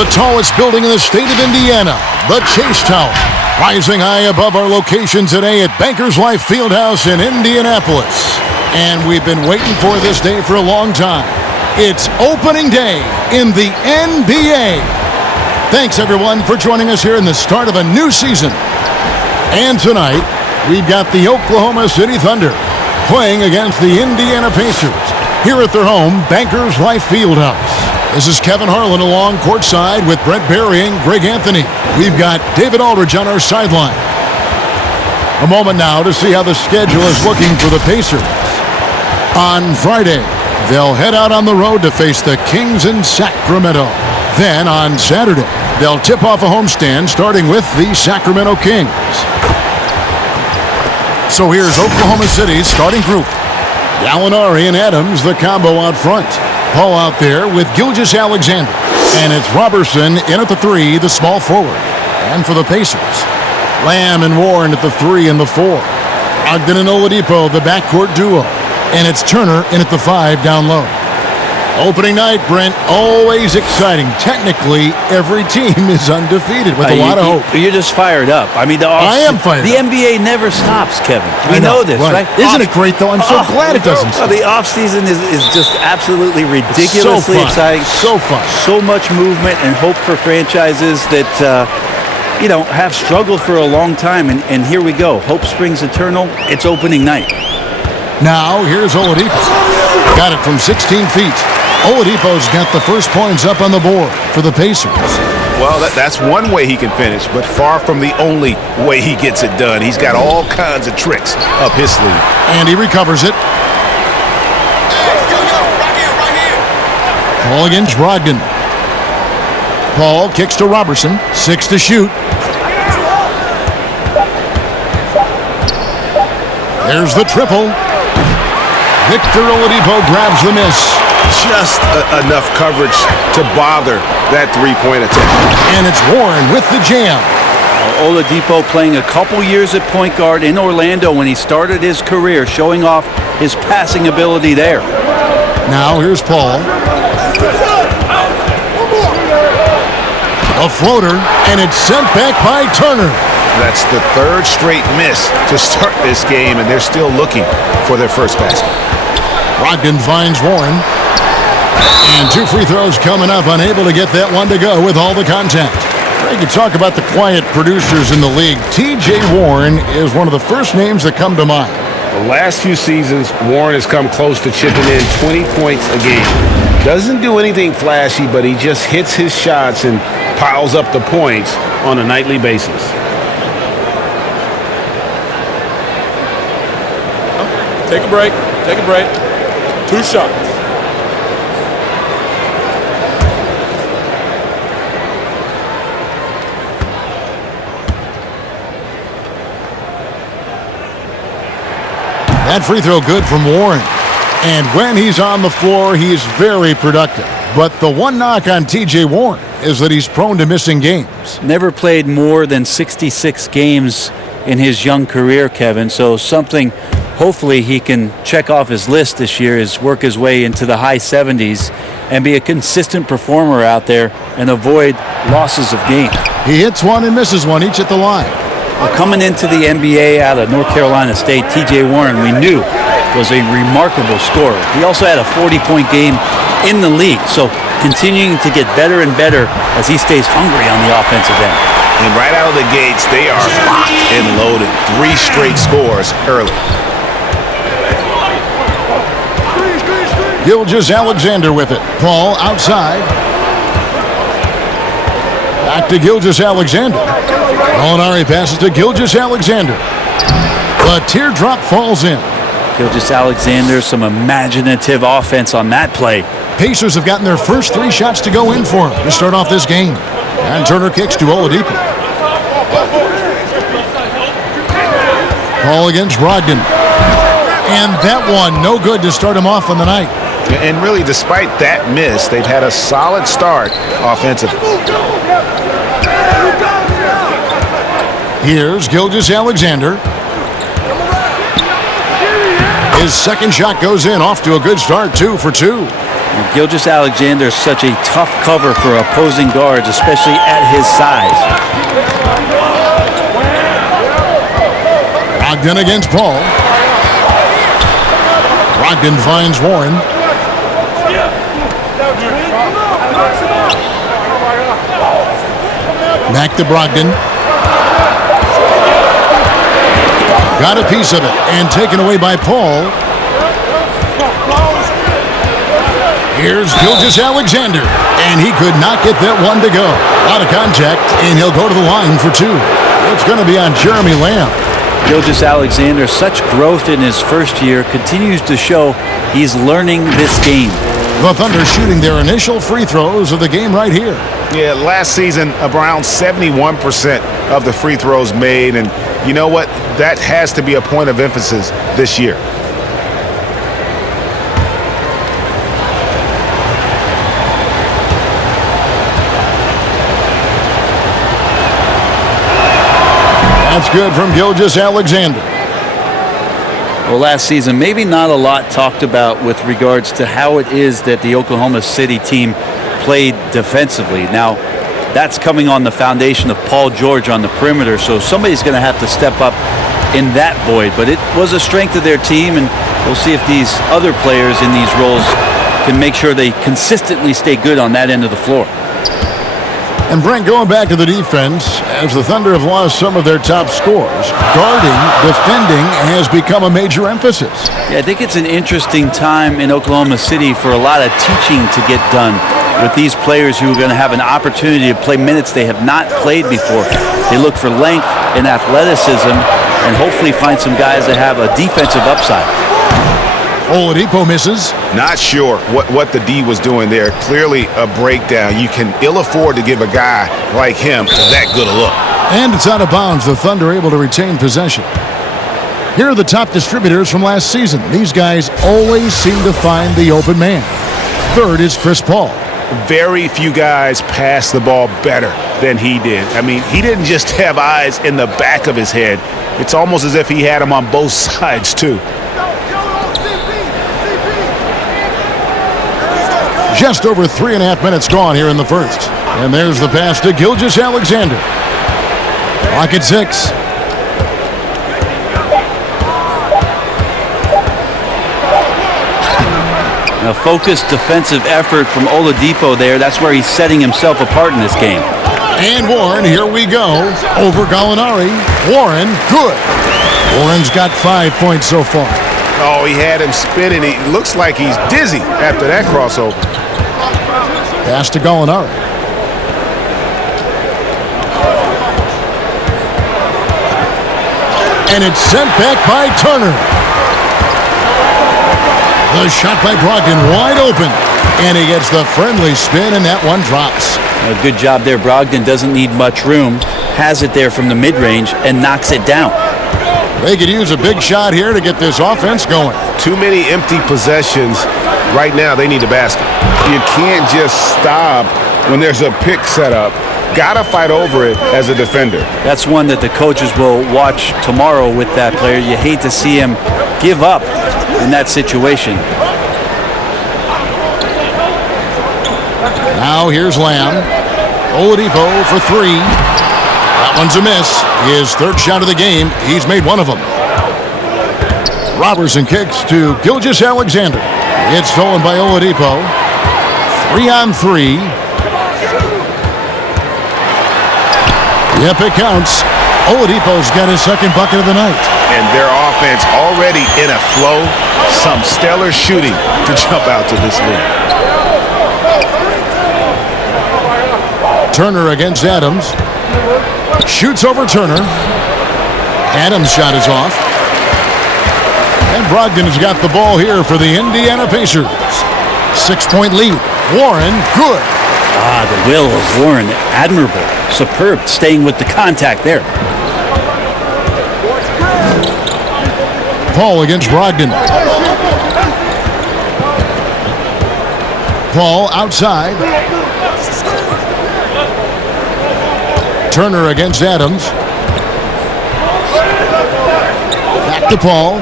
The tallest building in the state of Indiana, the Chase Tower, rising high above our location today at Bankers Life Fieldhouse in Indianapolis. And we've been waiting for this day for a long time. It's opening day in the NBA. Thanks, everyone, for joining us here in the start of a new season. And tonight, we've got the Oklahoma City Thunder playing against the Indiana Pacers here at their home, Bankers Life Fieldhouse. This is Kevin Harlan along courtside with Brett Berry and Greg Anthony. We've got David Aldridge on our sideline. A moment now to see how the schedule is looking for the Pacers. On Friday, they'll head out on the road to face the Kings in Sacramento. Then on Saturday, they'll tip off a homestand starting with the Sacramento Kings. So here's Oklahoma City's starting group. Gallinari and Adams, the combo out front. Paul out there with Gilgeous-Alexander. And it's Robertson in at the 3, the small forward. And for the Pacers, Lamb and Warren at the 3 and the 4. Ogden and Oladipo, the backcourt duo. And it's Turner in at the 5 down low. Opening night, Brent, always exciting. Technically, every team is undefeated with a lot of hope. You're just fired up. I mean, I am fired up. The up. NBA never stops, Kevin. We know this, right? Isn't it great, though? I'm so glad it doesn't stop. The offseason is just absolutely ridiculously exciting. So fun. So much movement and hope for franchises that, have struggled for a long time. And here we go. Hope springs eternal. It's opening night. Now, here's Oladipo. Got it from 16 feet. Oladipo's got the first points up on the board for the Pacers. Well, that's one way he can finish, but far from the only way he gets it done. He's got all kinds of tricks up his sleeve. And he recovers it. Paul against Brogdon. Paul kicks to Robertson. 6 to shoot. There's the triple. Victor Oladipo grabs the miss. Just enough coverage to bother that three-point attack. And it's Warren with the jam. Oladipo playing a couple years at point guard in Orlando when he started his career, showing off his passing ability there. Now here's Paul. A floater, and it's sent back by Turner. That's the third straight miss to start this game, and they're still looking for their first basket. Brogdon finds Warren. And 2 free throws coming up, unable to get that one to go with all the contact. You can talk about the quiet producers in the league. T.J. Warren is one of the first names that come to mind. The last few seasons, Warren has come close to chipping in 20 points a game. Doesn't do anything flashy, but he just hits his shots and piles up the points on a nightly basis. Take a break. Take a break. 2 shots. That free throw good from Warren. And when he's on the floor, he's very productive. But the one knock on T.J. Warren is that he's prone to missing games. Never played more than 66 games in his young career, Kevin. So something hopefully he can check off his list this year is work his way into the high 70s and be a consistent performer out there and avoid losses of games. He hits one and misses one, each at the line. Well, coming into the NBA out of North Carolina State, T.J. Warren, we knew, was a remarkable scorer. He also had a 40-point game in the league, so continuing to get better and better as he stays hungry on the offensive end. And right out of the gates, they are locked and loaded. 3 straight scores early. Gilgeous-Alexander with it. Paul outside. Back to Gilgeous-Alexander. Gallinari passes to Gilgeous-Alexander. The teardrop falls in. Gilgeous-Alexander, some imaginative offense on that play. Pacers have gotten their first 3 shots to go in for him to start off this game. And Turner kicks to Oladipo. Paul against Brogdon. And that one, no good to start him off on the night. And really, despite that miss, they've had a solid start offensively. Here's Gilgeous-Alexander. His second shot goes in, off to a good start, 2 for 2. Gilgeous-Alexander is such a tough cover for opposing guards, especially at his size. Brogdon against Paul. Brogdon finds Warren. Back to Brogdon. Got a piece of it and taken away by Paul. Here's Gilgeous-Alexander, and he could not get that one to go. Out of contact, and he'll go to the line for two. It's going to be on Jeremy Lamb. Gilgeous-Alexander, such growth in his first year, continues to show he's learning this game. The Thunder shooting their initial free throws of the game right here. Yeah, last season, around 71% of the free throws made, and you know what? That has to be a point of emphasis this year. That's good from Gilgeous-Alexander. Well, last season, maybe not a lot talked about with regards to how it is that the Oklahoma City team played defensively. Now, that's coming on the foundation of Paul George on the perimeter, so somebody's going to have to step up in that void. But it was a strength of their team, and we'll see if these other players in these roles can make sure they consistently stay good on that end of the floor. And Brent, going back to the defense, as the Thunder have lost some of their top scorers, guarding, defending has become a major emphasis. Yeah, I think it's an interesting time in Oklahoma City for a lot of teaching to get done with these players who are going to have an opportunity to play minutes they have not played before. They look for length and athleticism and hopefully find some guys that have a defensive upside. Oladipo misses. Not sure what the D was doing there. Clearly a breakdown. You can ill afford to give a guy like him that good a look. And it's out of bounds. The Thunder able to retain possession. Here are the top distributors from last season. These guys always seem to find the open man. Third is Chris Paul. Very few guys pass the ball better than he did. I mean, he didn't just have eyes in the back of his head. It's almost as if he had them on both sides, too. Just over 3.5 minutes gone here in the first. And there's the pass to Gilgeous-Alexander. Clock at 6. A focused defensive effort from Oladipo there. That's where he's setting himself apart in this game. And Warren, here we go. Over Gallinari. Warren, good. Warren's got 5 points so far. Oh, he had him spinning. He looks like he's dizzy after that crossover. Pass to Gallinari. And it's sent back by Turner. The shot by Brogdon wide open. And he gets the friendly spin, and that one drops. A good job there. Brogdon doesn't need much room. Has it there from the mid-range and knocks it down. They could use a big shot here to get this offense going. Too many empty possessions. Right now, they need a basket. You can't just stop when there's a pick set up. Gotta fight over it as a defender. That's one that the coaches will watch tomorrow with that player. You hate to see him give up in that situation. Now here's Lamb. Oladipo for 3. That one's a miss. His third shot of the game. He's made one of them. Robertson kicks to Gilgeous-Alexander. It's stolen by Oladipo. 3-on-3. Yep, it counts. Oladipo's got his second bucket of the night. And their offense already in a flow. Some stellar shooting to jump out to this lead. Turner against Adams. Shoots over Turner. Adams' shot is off. And Brogdon has got the ball here for the Indiana Pacers. 6-point lead. Warren, good. The will of Warren, admirable. Superb, staying with the contact there. Paul against Brogdon. Paul outside. Turner against Adams. Back to Paul.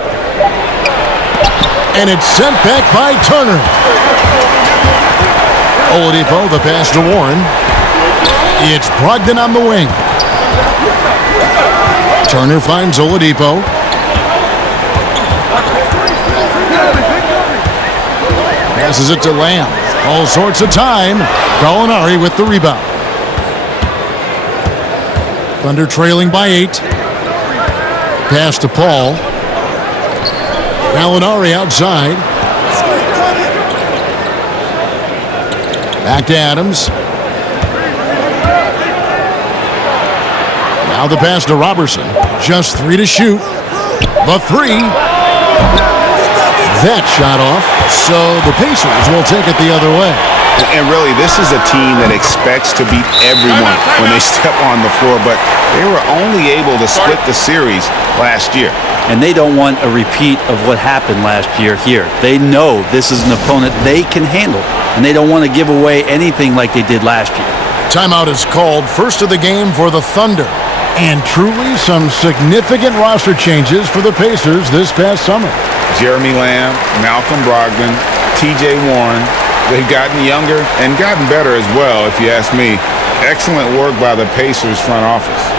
And it's sent back by Turner. Oladipo, the pass to Warren. It's Brogdon on the wing. Turner finds Oladipo. Passes it to Lamb. All sorts of time. Gallinari with the rebound. Thunder trailing by 8. Pass to Paul. Gallinari outside. Back to Adams. Now the pass to Robertson. Just 3 to shoot. The 3. That shot off. So the Pacers will take it the other way. And really, this is a team that expects to beat everyone when they step on the floor, but they were only able to split the series last year. And they don't want a repeat of what happened last year here. They know this is an opponent they can handle, and they don't want to give away anything like they did last year. Timeout is called. First of the game for the Thunder. And truly some significant roster changes for the Pacers this past summer. Jeremy Lamb, Malcolm Brogdon, T.J. Warren. They've gotten younger and gotten better as well, if you ask me. Excellent work by the Pacers front office.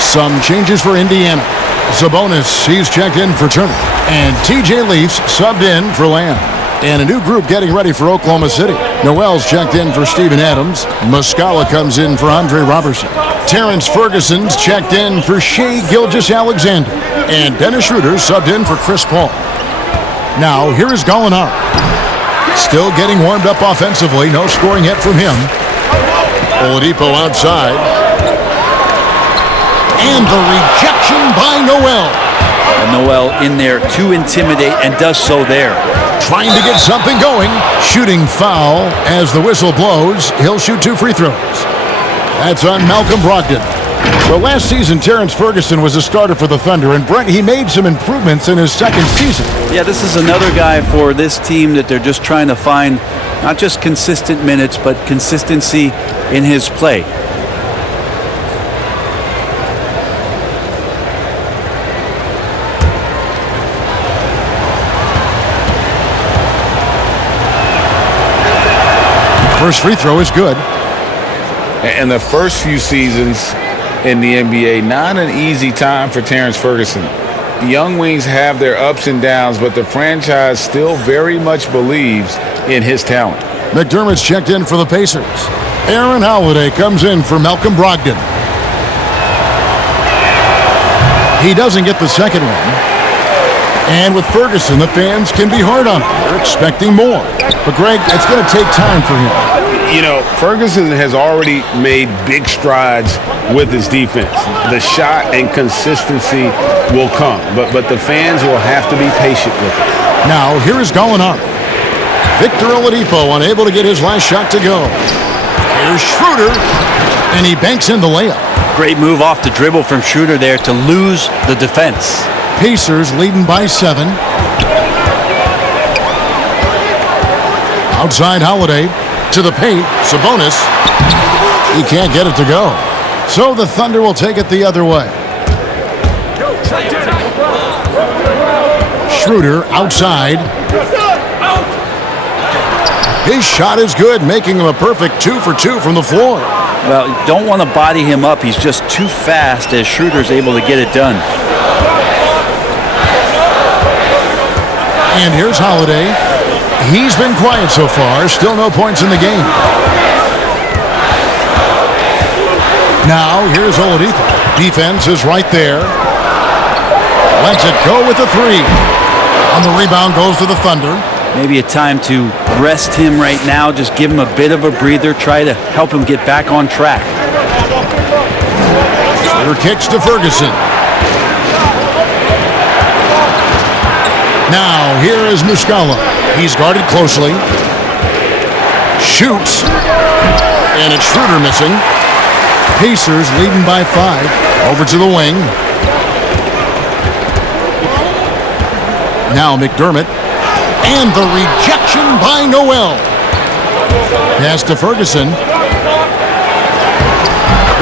Some changes for Indiana. Sabonis, he's checked in for Turner. And T.J. Leafs subbed in for Lamb. And a new group getting ready for Oklahoma City. Noel's checked in for Steven Adams. Muscala comes in for Andre Robertson. Terrence Ferguson's checked in for Shai Gilgeous-Alexander. And Dennis Schroeder subbed in for Chris Paul. Now, here is Gallinari. Still getting warmed up offensively. No scoring yet from him. Oladipo outside. And the rejection by Noel. And Noel in there to intimidate and does so there. Trying to get something going. Shooting foul as the whistle blows. He'll shoot 2 free throws. That's on Malcolm Brogdon. Well, last season, Terrence Ferguson was a starter for the Thunder. And Brent, he made some improvements in his second season. Yeah, this is another guy for this team that they're just trying to find not just consistent minutes, but consistency in his play. First free throw is good. And the first few seasons in the NBA, not an easy time for Terrence Ferguson. Young wings have their ups and downs, but the franchise still very much believes in his talent. McDermott's checked in for the Pacers. Aaron Holiday comes in for Malcolm Brogdon. He doesn't get the second one. And with Ferguson, the fans can be hard on him. They're expecting more. But, Greg, it's going to take time for him. You know, Ferguson has already made big strides with his defense. The shot and consistency will come, but the fans will have to be patient with it. Now, here is Gallinari. Victor Oladipo unable to get his last shot to go. Here's Schroeder, and he banks in the layup. Great move off the dribble from Schroeder there to lose the defense. Pacers leading by 7. Outside Holiday to the paint. Sabonis. He can't get it to go. So the Thunder will take it the other way. Schroeder outside. His shot is good, making him a perfect 2 for 2 from the floor. Well, you don't want to body him up. He's just too fast as Schroeder's able to get it done. And here's Holiday. He's been quiet so far. Still no points in the game. Now, here's Oladipo. Defense is right there. Lets it go with the 3. On the rebound goes to the Thunder. Maybe a time to rest him right now. Just give him a bit of a breather. Try to help him get back on track. Schroeder kicks to Ferguson. Now, here is Muscala. He's guarded closely. shoots. And it's Schroeder missing. Pacers leading by 5. Over to the wing. Now McDermott. And the rejection by Noel. Pass to Ferguson.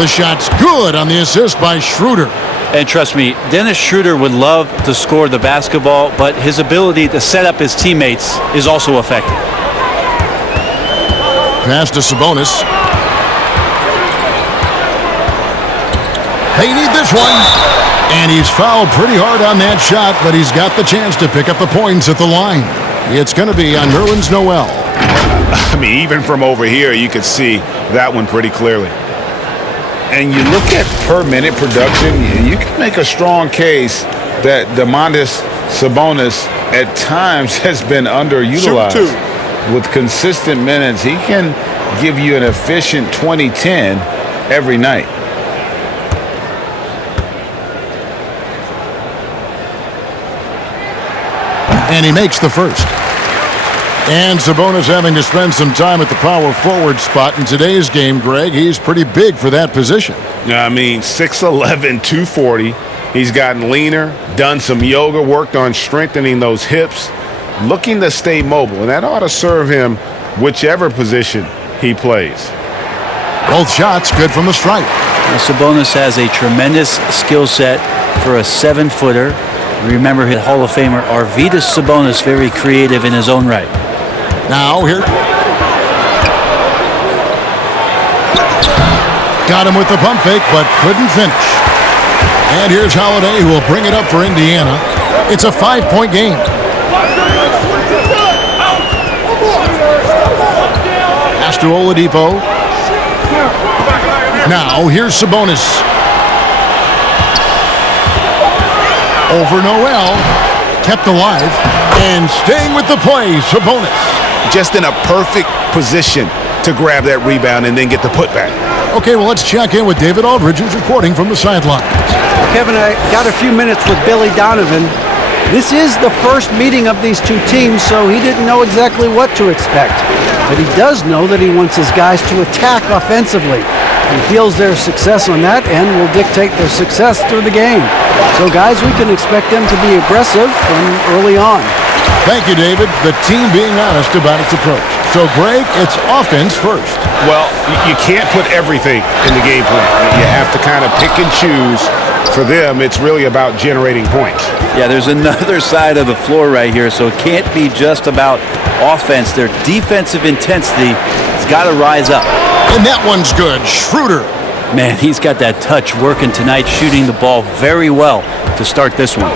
The shot's good on the assist by Schroeder. And trust me, Dennis Schroeder would love to score the basketball, but his ability to set up his teammates is also effective. Pass to Sabonis. They need this one. And he's fouled pretty hard on that shot, but he's got the chance to pick up the points at the line. It's going to be on Nerlens Noel. I mean, even from over here, you could see that one pretty clearly. And you look at per-minute production, you can make a strong case that Domantas Sabonis at times has been underutilized. With consistent minutes, he can give you an efficient 20-10 every night. And he makes the first. And Sabonis having to spend some time at the power forward spot in today's game, Greg. He's pretty big for that position. I mean, 6'11", 240. He's gotten leaner, done some yoga, worked on strengthening those hips, looking to stay mobile. And that ought to serve him whichever position he plays. Both shots good from the stripe. Now, Sabonis has a tremendous skill set for a 7-footer. Remember his Hall of Famer Arvydas Sabonis, very creative in his own right. Now here. Got him with the pump fake, but couldn't finish. And here's Holiday, who will bring it up for Indiana. It's a 5-point game. Pass to Oladipo. Now here's Sabonis. Over Noel. Kept alive. And staying with the play, Sabonis. Just in a perfect position to grab that rebound and then get the putback. Okay, well, let's check in with David Aldridge, who's reporting from the sidelines. Kevin, I got a few minutes with Billy Donovan. This is the first meeting of these two teams, so he didn't know exactly what to expect. But he does know that he wants his guys to attack offensively. He feels their success on that end will dictate their success through the game. So, guys, we can expect them to be aggressive from early on. Thank you, David. The team being honest about its approach. So, Greg, it's offense first. Well, you can't put everything in the game plan. You have to kind of pick and choose. For them, it's really about generating points. Yeah, there's another side of the floor right here, so it can't be just about offense. Their defensive intensity has got to rise up. And that one's good. Schroeder. Man, he's got that touch working tonight, shooting the ball very well to start this one.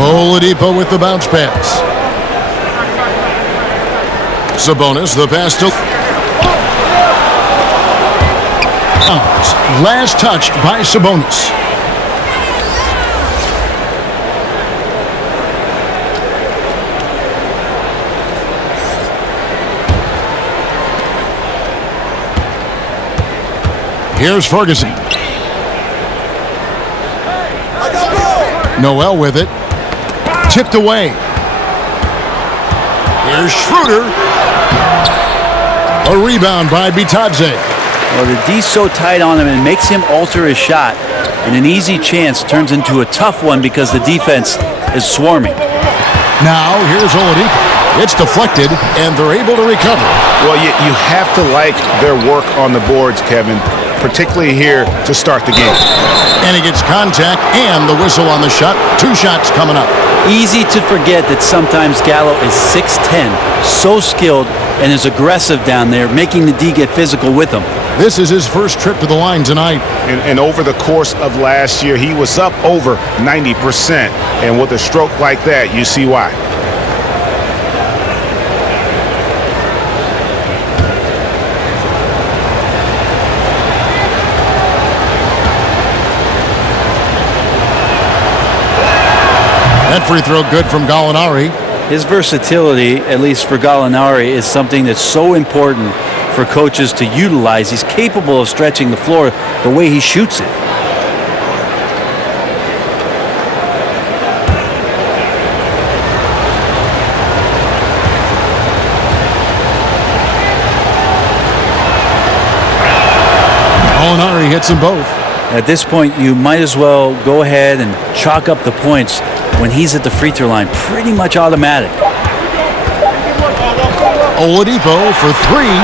Oladipo with the bounce pass. Sabonis, the pass to... Last touched by Sabonis. Here's Ferguson. Noel with it. Tipped away. Here's Schroeder. A rebound by Bitadze. Well, the D's so tight on him and makes him alter his shot. And an easy chance turns into a tough one because the defense is swarming. Now, here's Oladipo. It's deflected, and they're able to recover. Well, you have to like their work on the boards, Kevin, particularly here to start the game. And he gets contact and the whistle on the shot. 2 shots coming up. Easy to forget that sometimes Gallo is 6'10", so skilled and is aggressive down there, making the D get physical with him. This is his first trip to the line tonight. And over the course of last year, he was up over 90%. And with a stroke like that, you see why. That free throw good from Gallinari. His versatility, at least for Gallinari, is something that's so important for coaches to utilize. He's capable of stretching the floor the way he shoots it. hits them both. At this point, you might as well go ahead and chalk up the points when he's at the free throw line. Pretty much automatic. Oladipo for three.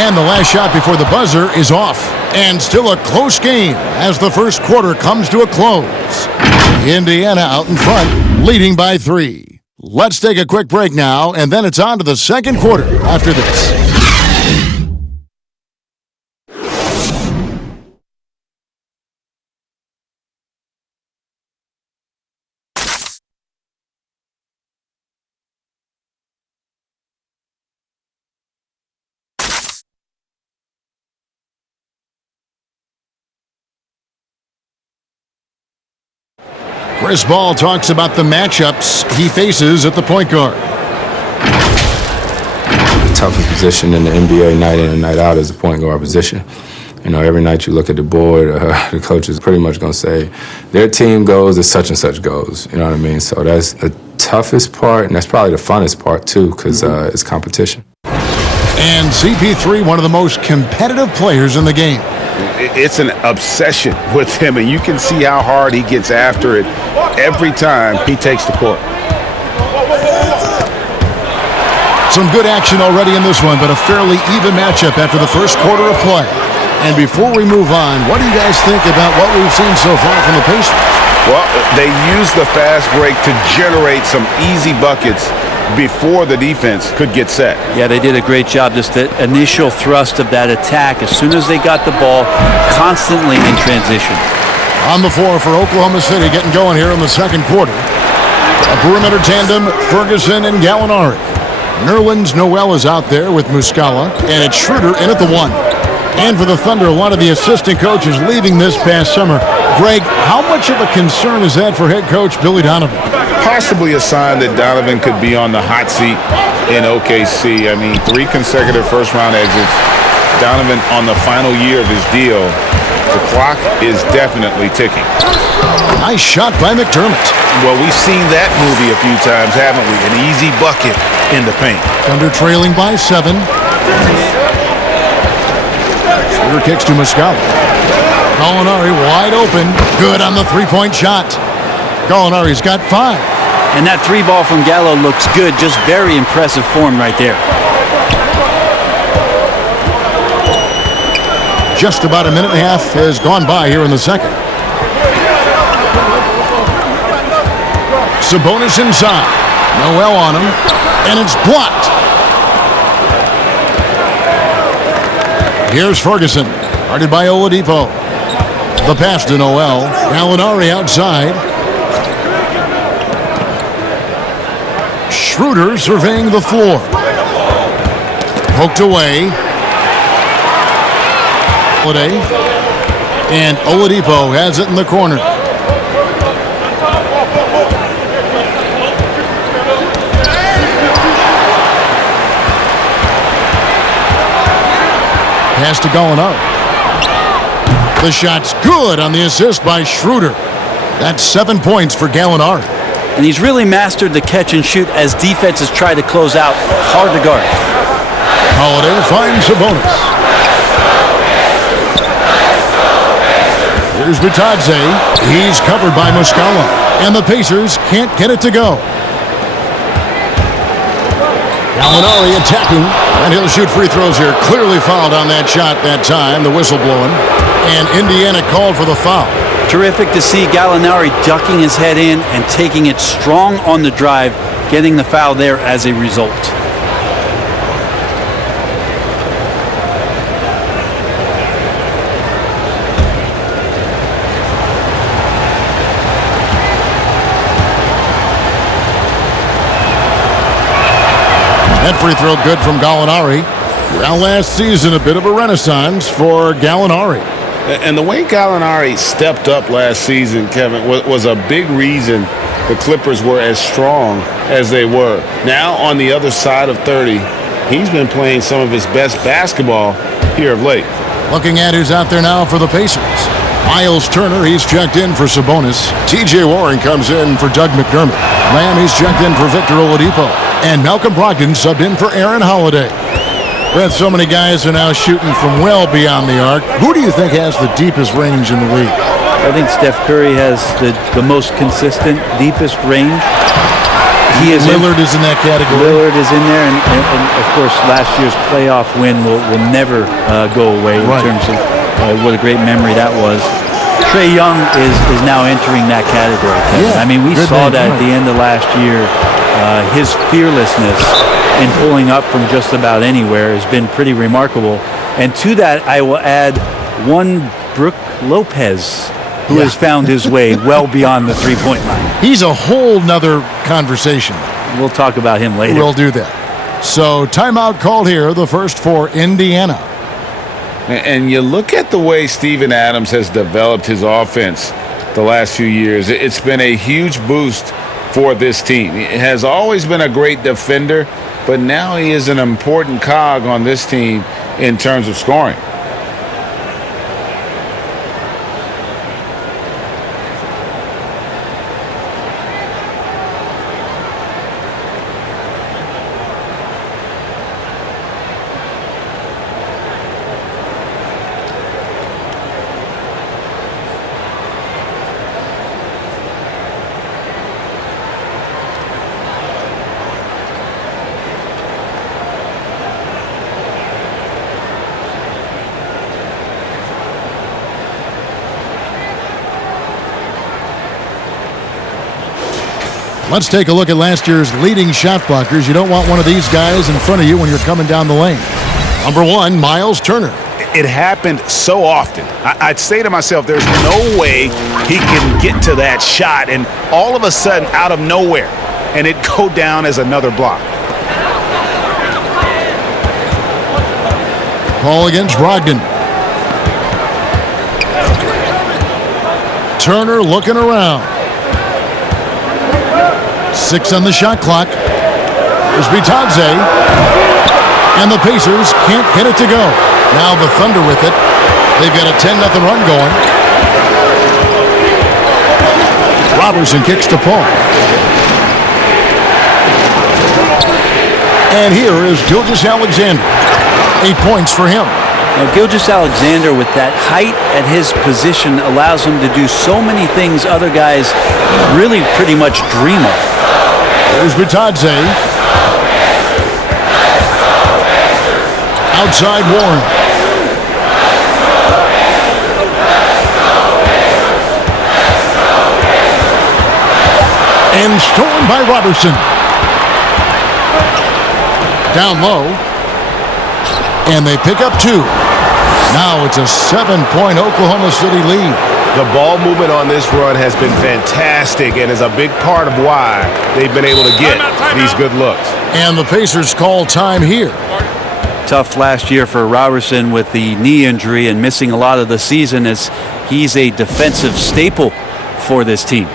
And the last shot before the buzzer is off. And still a close game as the first quarter comes to a close. Indiana out in front, leading by 3. Let's take a quick break now, and then it's on to the second quarter after this. Chris Ball talks about the matchups he faces at the point guard. The toughest position in the NBA night in and night out is the point guard position. You know, every night you look at the board, the coach is pretty much going to say, their team goes as such and such goes. You know what I mean? So that's the toughest part, and that's probably the funnest part, too, because it's competition. And CP3, one of the most competitive players in the game. It's an obsession with him, and you can see how hard he gets after it every time he takes the court. Some good action already in this one, but a fairly even matchup after the first quarter of play. And before we move on, what do you guys think about what we've seen so far from the Pacers? Well, they used the fast break to generate some easy buckets before the defense could get set. Yeah, they did a great job. Just the initial thrust of that attack, as soon as they got the ball, constantly in transition. On the floor for Oklahoma City, getting going here in the second quarter. A perimeter tandem, Ferguson and Gallinari. Nerlens Noel is out there with Muscala, and it's Schroeder in at the 1. And for the Thunder, a lot of the assistant coaches leaving this past summer. Greg, how much of a concern is that for head coach Billy Donovan? Possibly a sign that Donovan could be on the hot seat in OKC. I mean, 3 consecutive first-round exits. Donovan on the final year of his deal. The clock is definitely ticking. Nice shot by McDermott. Well, we've seen that movie a few times, haven't we? An easy bucket in the paint. Thunder trailing by 7. Schroeder kicks to Muscala. Gallinari wide open. Good on the three-point shot. Gallinari's got 5. And that 3 ball from Gallo looks good. Just very impressive form right there. Just about a minute and a half has gone by here in the second. Sabonis inside. Noel on him. And it's blocked. Here's Ferguson. Guarded by Oladipo. The pass to Noel. Gallinari outside. Schroeder surveying the floor. Poked away. And Oladipo has it in the corner. Pass to Gallinari. The shot's good on the assist by Schroeder. That's 7 points for Gallinari. And he's really mastered the catch and shoot as defenses try to close out. Hard to guard. Holiday finds Sabonis. Here's Bitadze. He's covered by Muscala. And the Pacers can't get it to go. Gallinari attacking. And he'll shoot free throws here. Clearly fouled on that shot that time. The whistle blowing. And Indiana called for the foul. Terrific to see Gallinari ducking his head in and taking it strong on the drive, getting the foul there as a result. That free throw good from Gallinari. Well, last season, a bit of a renaissance for Gallinari. And the way Gallinari stepped up last season, Kevin, was a big reason the Clippers were as strong as they were. Now, on the other side of 30, he's been playing some of his best basketball here of late. Looking at who's out there now for the Pacers. Miles Turner, he's checked in for Sabonis. T.J. Warren comes in for Doug McDermott. Lamb, he's checked in for Victor Oladipo. And Malcolm Brogdon subbed in for Aaron Holiday. Brent, so many guys are now shooting from well beyond the arc. Who do you think has the deepest range in the league? I think Steph Curry has the most consistent, deepest range. Lillard is in that category. Lillard is in there, and of course, last year's playoff win will never go away in terms of what a great memory that was. Trae Young is now entering that category, Kevin. Yeah, I mean, we saw that at the end of last year. His fearlessness in pulling up from just about anywhere has been pretty remarkable. And to that, I will add one Brook Lopez, who has found his way well beyond the three-point line. He's a whole nother conversation. We'll talk about him later. We'll do that. So timeout called here, the first for Indiana. And you look at the way Steven Adams has developed his offense the last few years. It's been a huge boost for this team. He has always been a great defender, but now he is an important cog on this team in terms of scoring. Let's take a look at last year's leading shot blockers. You don't want one of these guys in front of you when you're coming down the lane. Number 1, Miles Turner. It happened so often. I'd say to myself, there's no way he can get to that shot, and all of a sudden, out of nowhere, and it go down as another block. Ball against Brogdon. Turner looking around. 6 on the shot clock. There's Bitadze. And the Pacers can't get it to go. Now the Thunder with it. They've got a 10-0 run going. Robertson kicks to Paul. And here is Gilgeous-Alexander. 8 points for him. Now, Gilgeous-Alexander, with that height at his position, allows him to do so many things other guys really pretty much dream of. There's Bitadze. Outside Warren. And stolen by Robertson. Down low. And they pick up 2. Now it's a 7-point Oklahoma City lead. The ball movement on this run has been fantastic and is a big part of why they've been able to get these good looks. And the Pacers call time here. Tough last year for Robertson with the knee injury and missing a lot of the season, as he's a defensive staple for this team.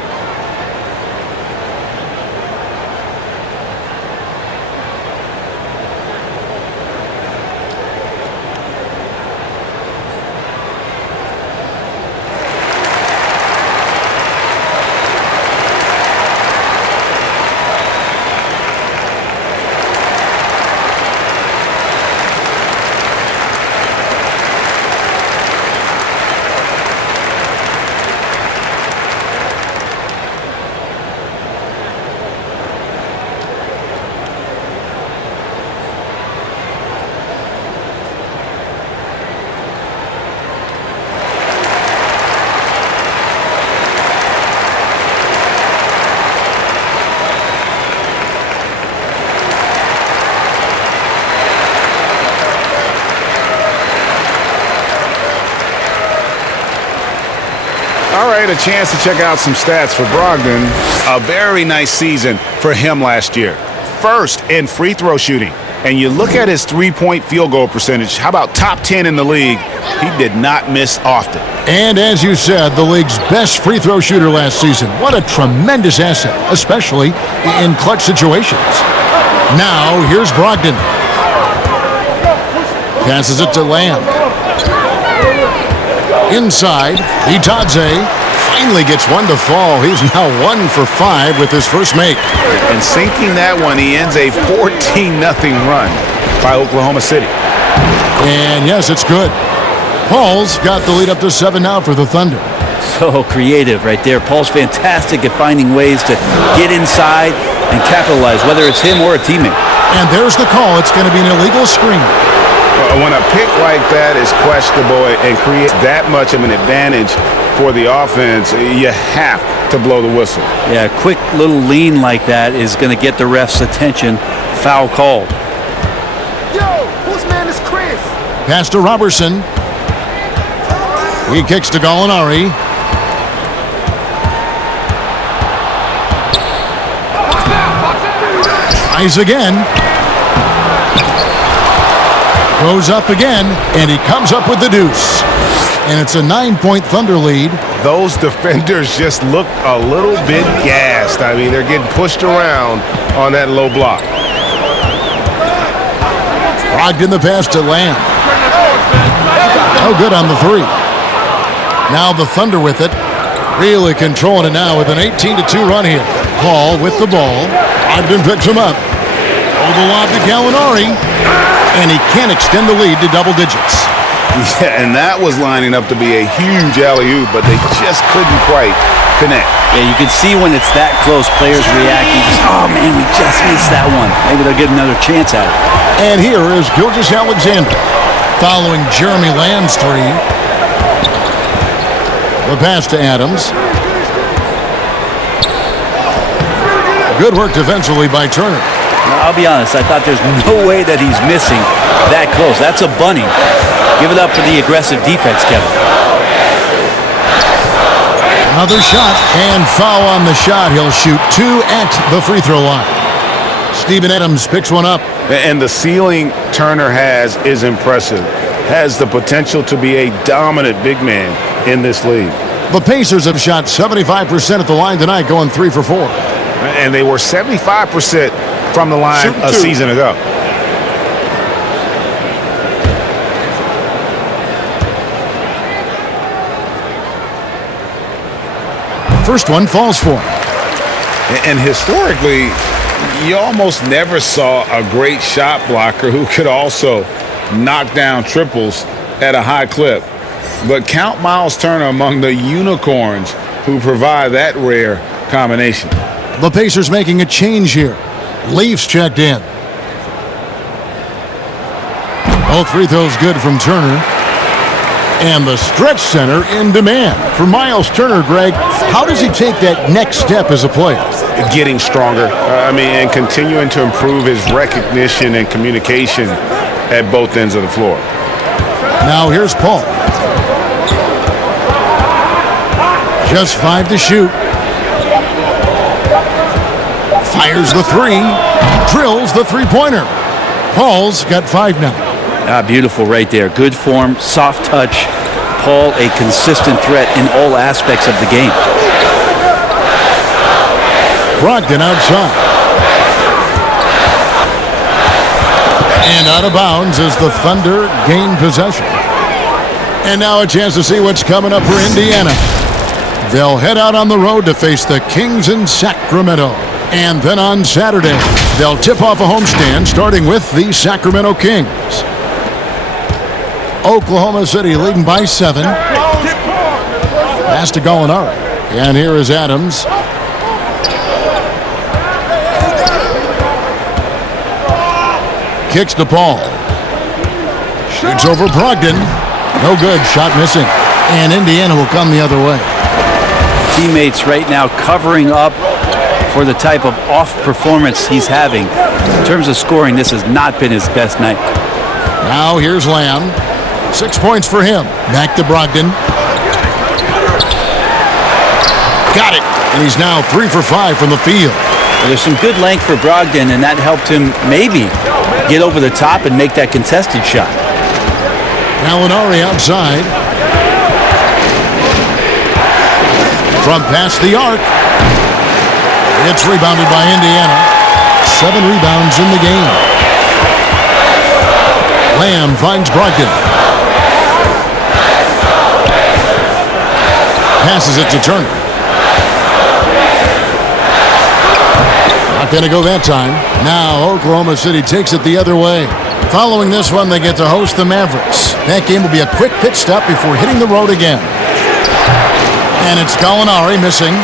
All right, a chance to check out some stats for Brogdon. A very nice season for him last year. First in free throw shooting. And you look at his three-point field goal percentage. How about top 10 in the league? He did not miss often. And as you said, the league's best free throw shooter last season. What a tremendous asset, especially in clutch situations. Now, here's Brogdon. Passes it to Lamb. Inside, Bitadze finally gets one to fall. He's now 1 for 5 with his first make. And sinking that one, he ends a 14-0 run. by Oklahoma City. And yes, it's good. Paul's got the lead up to 7 now for the Thunder. So creative right there. Paul's fantastic at finding ways to get inside and capitalize, whether it's him or a teammate. And there's the call. It's going to be an illegal screen. When a pick like that is questionable and creates that much of an advantage for the offense, you have to blow the whistle. Yeah, a quick little lean like that is going to get the ref's attention. Foul called. Yo, whose man is Chris? Pass to Robertson. He kicks to Gallinari. Tries again. Goes up again, and he comes up with the deuce. And it's a 9-point Thunder lead. Those defenders just look a little bit gassed. I mean, they're getting pushed around on that low block. Brogdon the pass to Lamb. No good on the three. Now the Thunder with it. Really controlling it now with an 18-2 run here. Paul with the ball. Brogdon picks him up. Oh, the lob to Gallinari. And he can't extend the lead to double digits. Yeah, and that was lining up to be a huge alley-oop, but they just couldn't quite connect. Yeah, you can see when it's that close, players react. You just, oh, man, we just missed that one. Maybe they'll get another chance at it. And here is Gilgeous-Alexander following Jeremy Lamb's three. The pass to Adams. Good work defensively by Turner. Now, I'll be honest, I thought there's no way that he's missing that close. That's a bunny. Give it up for the aggressive defense, Kevin. Another shot, and foul on the shot. He'll shoot 2 at the free throw line. Steven Adams picks one up. And the ceiling Turner has is impressive. Has the potential to be a dominant big man in this league. The Pacers have shot 75% at the line tonight, going 3 for 4. And they were 75% from the line a season ago. First one falls for him. And historically, you almost never saw a great shot blocker who could also knock down triples at a high clip. But count Miles Turner among the unicorns who provide that rare combination. The Pacers making a change here. Leafs checked in. Both free throws good from Turner. And the stretch center in demand. For Miles Turner, Greg, how does he take that next step as a player? Getting stronger. And continuing to improve his recognition and communication at both ends of the floor. Now here's Paul. Just 5 to shoot. Fires the three. Drills the three-pointer. Paul's got 5 now. Beautiful right there. Good form, soft touch. Paul, a consistent threat in all aspects of the game. Brogdon outside. And out of bounds as the Thunder gain possession. And now a chance to see what's coming up for Indiana. They'll head out on the road to face the Kings in Sacramento. And then on Saturday, they'll tip off a homestand starting with the Sacramento Kings. Oklahoma City leading by 7. Pass to Gallinari. And here is Adams. Kicks to Paul. Shoots over Brogdon. No good. Shot missing. And Indiana will come the other way. Teammates right now covering up for the type of off performance he's having. In terms of scoring, this has not been his best night. Now here's Lamb. 6 points for him. Back to Brogdon. Got it. And he's now 3 for 5 from the field. Well, there's some good length for Brogdon, and that helped him maybe get over the top and make that contested shot. Gallinari outside. From past the arc. It's rebounded by Indiana. 7 rebounds in the game. Lamb finds Brogdon. Passes it to Turner. Not going to go that time. Now Oklahoma City takes it the other way. Following this one, they get to host the Mavericks. That game will be a quick pit stop before hitting the road again. And it's Gallinari missing.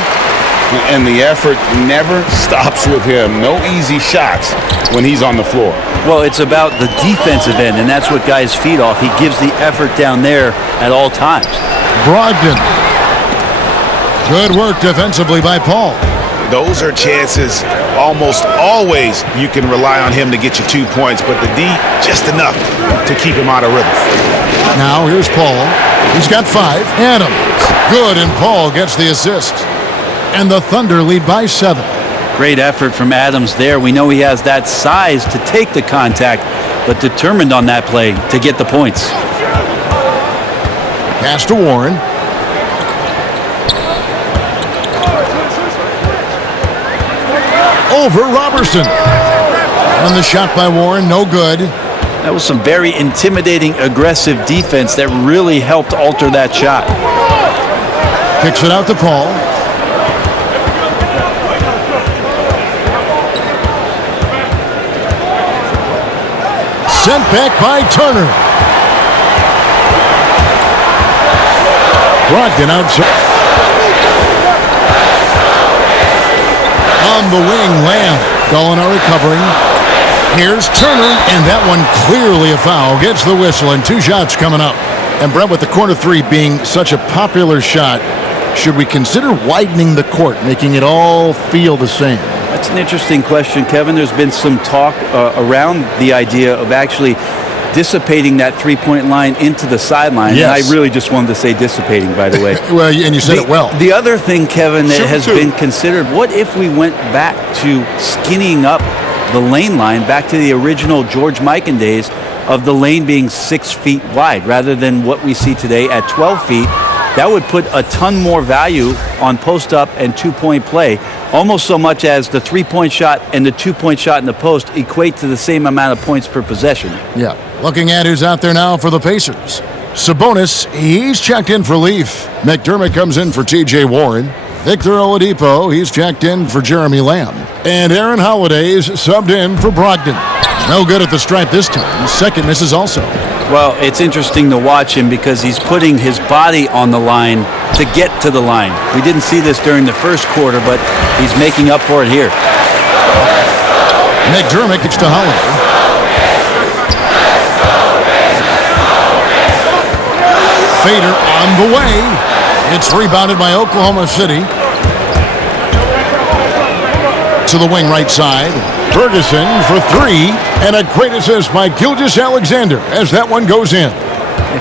And the effort never stops with him. No easy shots when he's on the floor. Well, it's about the defensive end, and that's what guys feed off. He gives the effort down there at all times. Brogdon. Good work defensively by Paul. Those are chances almost always you can rely on him to get you 2 points, but the D just enough to keep him out of rhythm. Now here's Paul. He's got 5. Adams. Good, and Paul gets the assist. And the Thunder lead by 7. Great effort from Adams there. We know he has that size to take the contact, but determined on that play to get the points. Pass to Warren. Over Robertson. And the shot by Warren, no good. That was some very intimidating, aggressive defense that really helped alter that shot. Kicks it out to Paul. Sent back by Turner. Brogdon outside. On the wing, Lamb. Gallinari covering. Here's Turner, and that one clearly a foul. Gets the whistle, and 2 shots coming up. And Brent, with the corner 3 being such a popular shot, should we consider widening the court, making it all feel the same? That's an interesting question, Kevin. There's been some talk around the idea of actually dissipating that three-point line into the sideline. Yes. And I really just wanted to say dissipating, by the way. Well, and you said it well. The other thing, Kevin, that has been considered, what if we went back to skinnying up the lane line, back to the original George Mikan days of the lane being 6 feet wide rather than what we see today at 12 feet? That would put a ton more value on post-up and two-point play, almost so much as the three-point shot and the two-point shot in the post equate to the same amount of points per possession. Yeah. Looking at who's out there now for the Pacers. Sabonis, he's checked in for Leaf. McDermott comes in for T.J. Warren. Victor Oladipo, he's checked in for Jeremy Lamb. And Aaron Holiday's subbed in for Brogdon. No good at the stripe this time. Second misses also. Well, it's interesting to watch him because he's putting his body on the line to get to the line. We didn't see this during the first quarter, but he's making up for it here. McDermott gets to Holiday. Fader on the way. It's rebounded by Oklahoma City. To the wing right side. Ferguson for 3. And a great assist by Gilgeous-Alexander as that one goes in.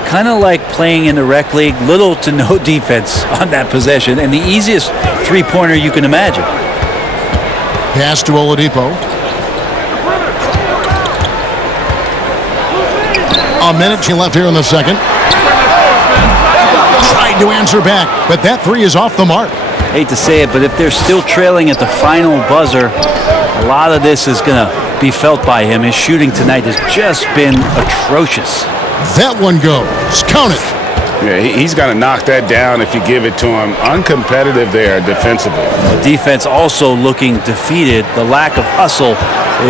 Kind of like playing in the rec league, little to no defense on that possession, and the easiest three-pointer you can imagine. Pass to Oladipo. A minute left here in the second. Tried to answer back, but that 3 is off the mark. Hate to say it, but if they're still trailing at the final buzzer, a lot of this is going to be felt by him. His shooting tonight has just been atrocious. That one goes. Count it. Yeah, he's got to knock that down if you give it to him. Uncompetitive there defensively. The defense also looking defeated. The lack of hustle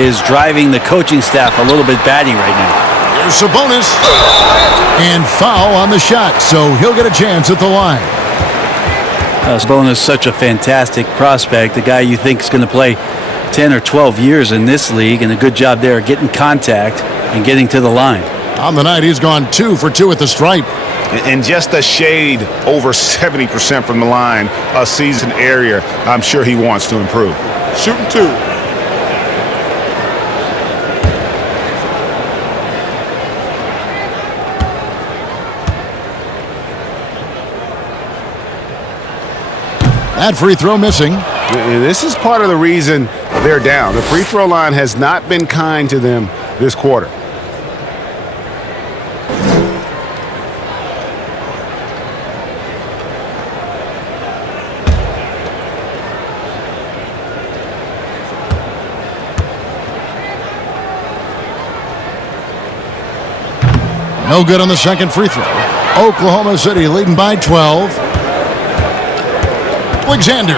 is driving the coaching staff a little bit batty right now. Here's Sabonis. And foul on the shot, so he'll get a chance at the line. Sabonis is such a fantastic prospect, a guy you think is going to play 10 or 12 years in this league, and a good job there getting contact and getting to the line. On the night, he's gone 2 for 2 at the stripe. And just a shade over 70% from the line, a seasoned area. I'm sure he wants to improve. Shooting 2. That free throw missing. This is part of the reason they're down. The free throw line has not been kind to them this quarter. No good on the second free throw. Oklahoma City leading by 12. Alexander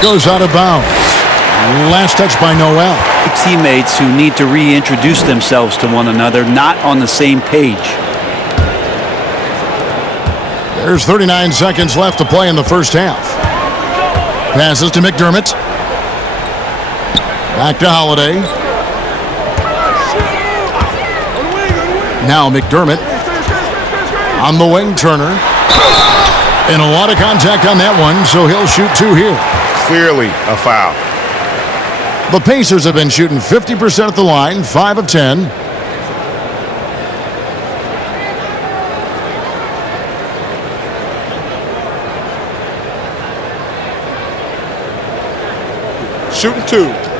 goes out of bounds. Last touch by Noel. teammates who need to reintroduce themselves to one another, not on the same page. There's 39 seconds left to play in the first half. Passes to McDermott. Back to Holiday. Now McDermott. On the wing, Turner. And a lot of contact on that one, so he'll shoot two here. Clearly a foul. The Pacers have been shooting 50% at the line, 5 of 10. Shooting 2.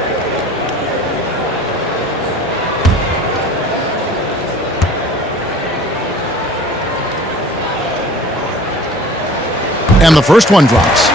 And the first one drops.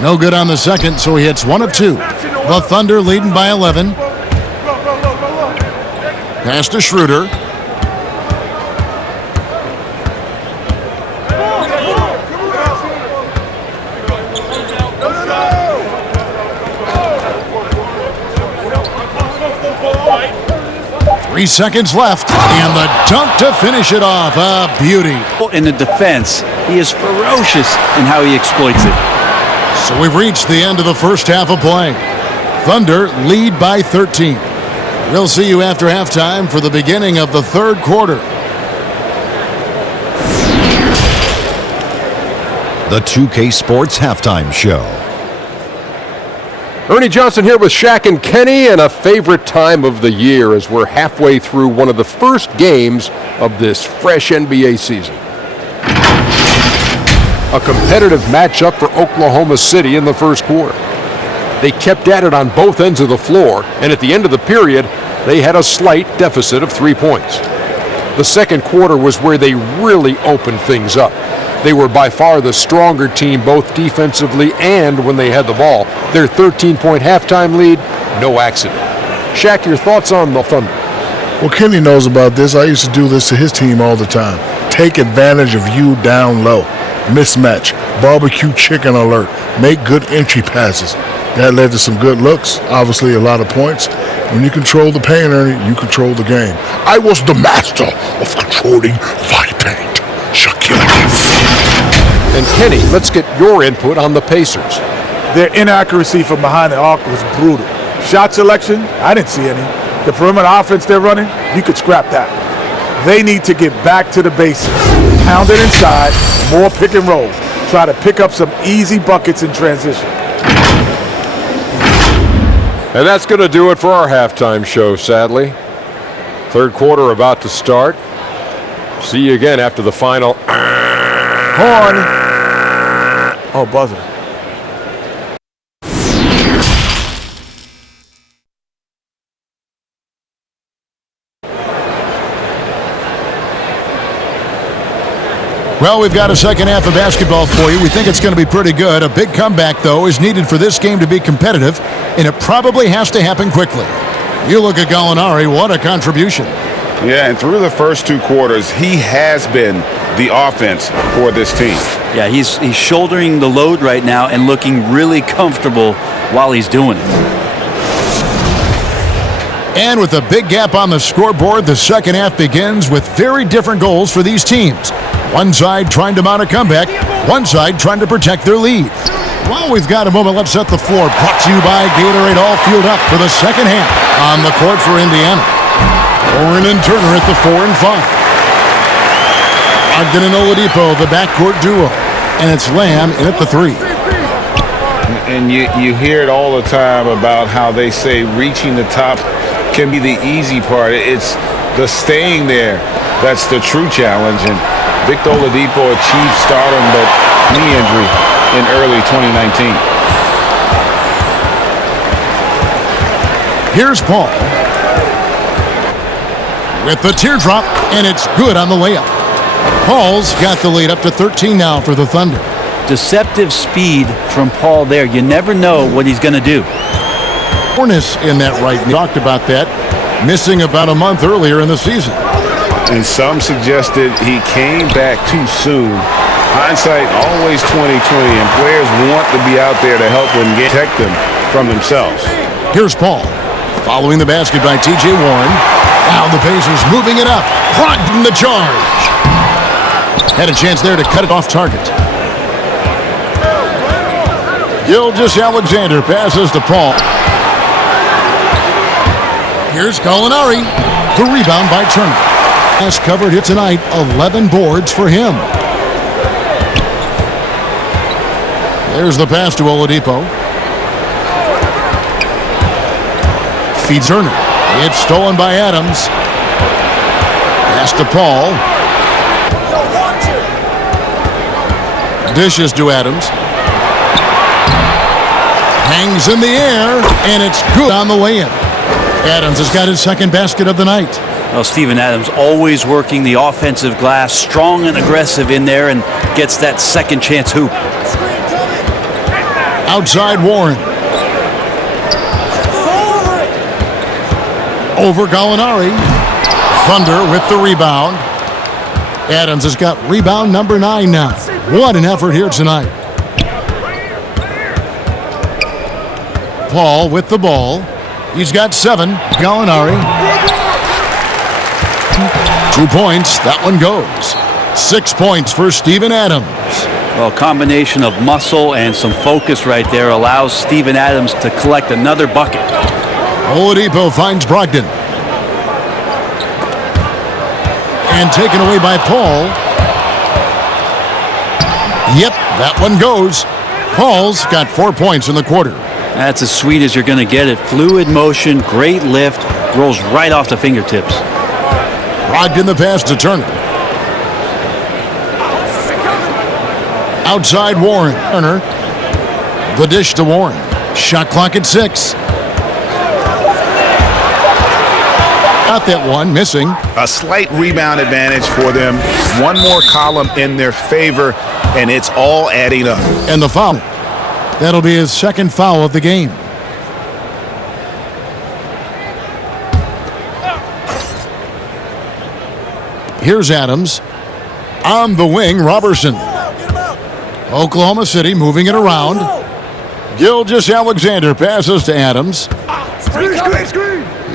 No good on the second, so he hits 1 of 2. The Thunder leading by 11. Pass to Schroeder. Three seconds left, and the dunk to finish it off. A beauty. In the defense, he is ferocious in how he exploits it. So we've reached the end of the first half of play. Thunder lead by 13. We'll see you after halftime for the beginning of the third quarter. The 2K Sports Halftime Show. Ernie Johnson here with Shaq and Kenny, and a favorite time of the year as we're halfway through one of the first games of this fresh NBA season. A competitive matchup for Oklahoma City in the first quarter. They kept at it on both ends of the floor, and at the end of the period, they had a slight deficit of 3 points. The second quarter was where they really opened things up. They were by far the stronger team, both defensively and when they had the ball. Their 13-point halftime lead, no accident. Shaq, your thoughts on the Thunder? Well, Kenny knows about this. I used to do this to his team all the time. Take advantage of you down low. Mismatch. Barbecue chicken alert. Make good entry passes. That led to some good looks. Obviously, a lot of points. When you control the paint, Ernie, you control the game. I was the master of controlling the paint. Shaquille O'Neal. And Kenny, let's get your input on the Pacers. Their inaccuracy from behind the arc was brutal. Shot selection, I didn't see any. The perimeter offense they're running, you could scrap that. They need to get back to the basics. Pound it inside, more pick and roll. Try to pick up some easy buckets in transition. And that's going to do it for our halftime show, sadly. Third quarter about to start. See you again after the final. Horn. Oh, buzzer. Well, we've got a second half of basketball for you. We think it's going to be pretty good. A big comeback, though, is needed for this game to be competitive, and it probably has to happen quickly. You look at Gallinari, what a contribution. Yeah, and through the first 2 quarters, he has been the offense for this team. Yeah, he's shouldering the load right now and looking really comfortable while he's doing it. And with a big gap on the scoreboard, the second half begins with very different goals for these teams. One side trying to mount a comeback, one side trying to protect their lead. Well, we've got a moment. Let's set the floor. Brought to you by Gatorade, all fueled up for the second half. On the court for Indiana, Warren and Turner at the 4 and 5. Ogden and Oladipo, the backcourt duo. And it's Lamb in at the 3. And you hear it all the time about how they say reaching the top can be the easy part. It's the staying there that's the true challenge. And Victor Oladipo achieved stardom, but knee injury in early 2019. Here's Paul with the teardrop, and it's good on the layup. Paul's got the lead up to 13 now for the Thunder. Deceptive speed from Paul there. You never know what he's going to do. Soreness in that right knee. Talked about that. Missing about a month earlier in the season. And some suggested he came back too soon. Hindsight always 20/20, and players want to be out there to help them protect them from themselves. Here's Paul. Following the basket by T.J. Warren. Now the Pacers moving it up. Brogdon the charge. Had a chance there to cut it off target. Gilgeous-Alexander passes to Paul. Here's Gallinari. The rebound by Turner. Has covered here tonight. 11 boards for him. There's the pass to Oladipo. Feeds Turner. It's stolen by Adams. Pass to Paul. Dishes to Adams. Hangs in the air, and it's good on the lay-in. Adams has got his second basket of the night. Well, Steven Adams always working the offensive glass, strong and aggressive in there, and gets that second chance hoop. Outside Warren. Over Gallinari. Thunder with the rebound. Adams has got rebound number 9 now. What an effort here tonight. Paul with the ball. He's got 7. Gallinari. 2 points. That one goes. 6 points for Steven Adams. Well, a combination of muscle and some focus right there allows Steven Adams to collect another bucket. Oladipo finds Brogdon. And taken away by Paul. Yep, that one goes. Paul's got 4 points in the quarter. That's as sweet as you're going to get it. Fluid motion, great lift, rolls right off the fingertips. Brogdon the pass to Turner. Outside Warren. Turner. The dish to Warren. Shot clock at 6. Got that one, missing. A slight rebound advantage for them. One more column in their favor, and it's all adding up. And the foul. That'll be his second foul of the game. Here's Adams. On the wing, Robertson. Oklahoma City moving it around. Gilgeous-Alexander passes to Adams.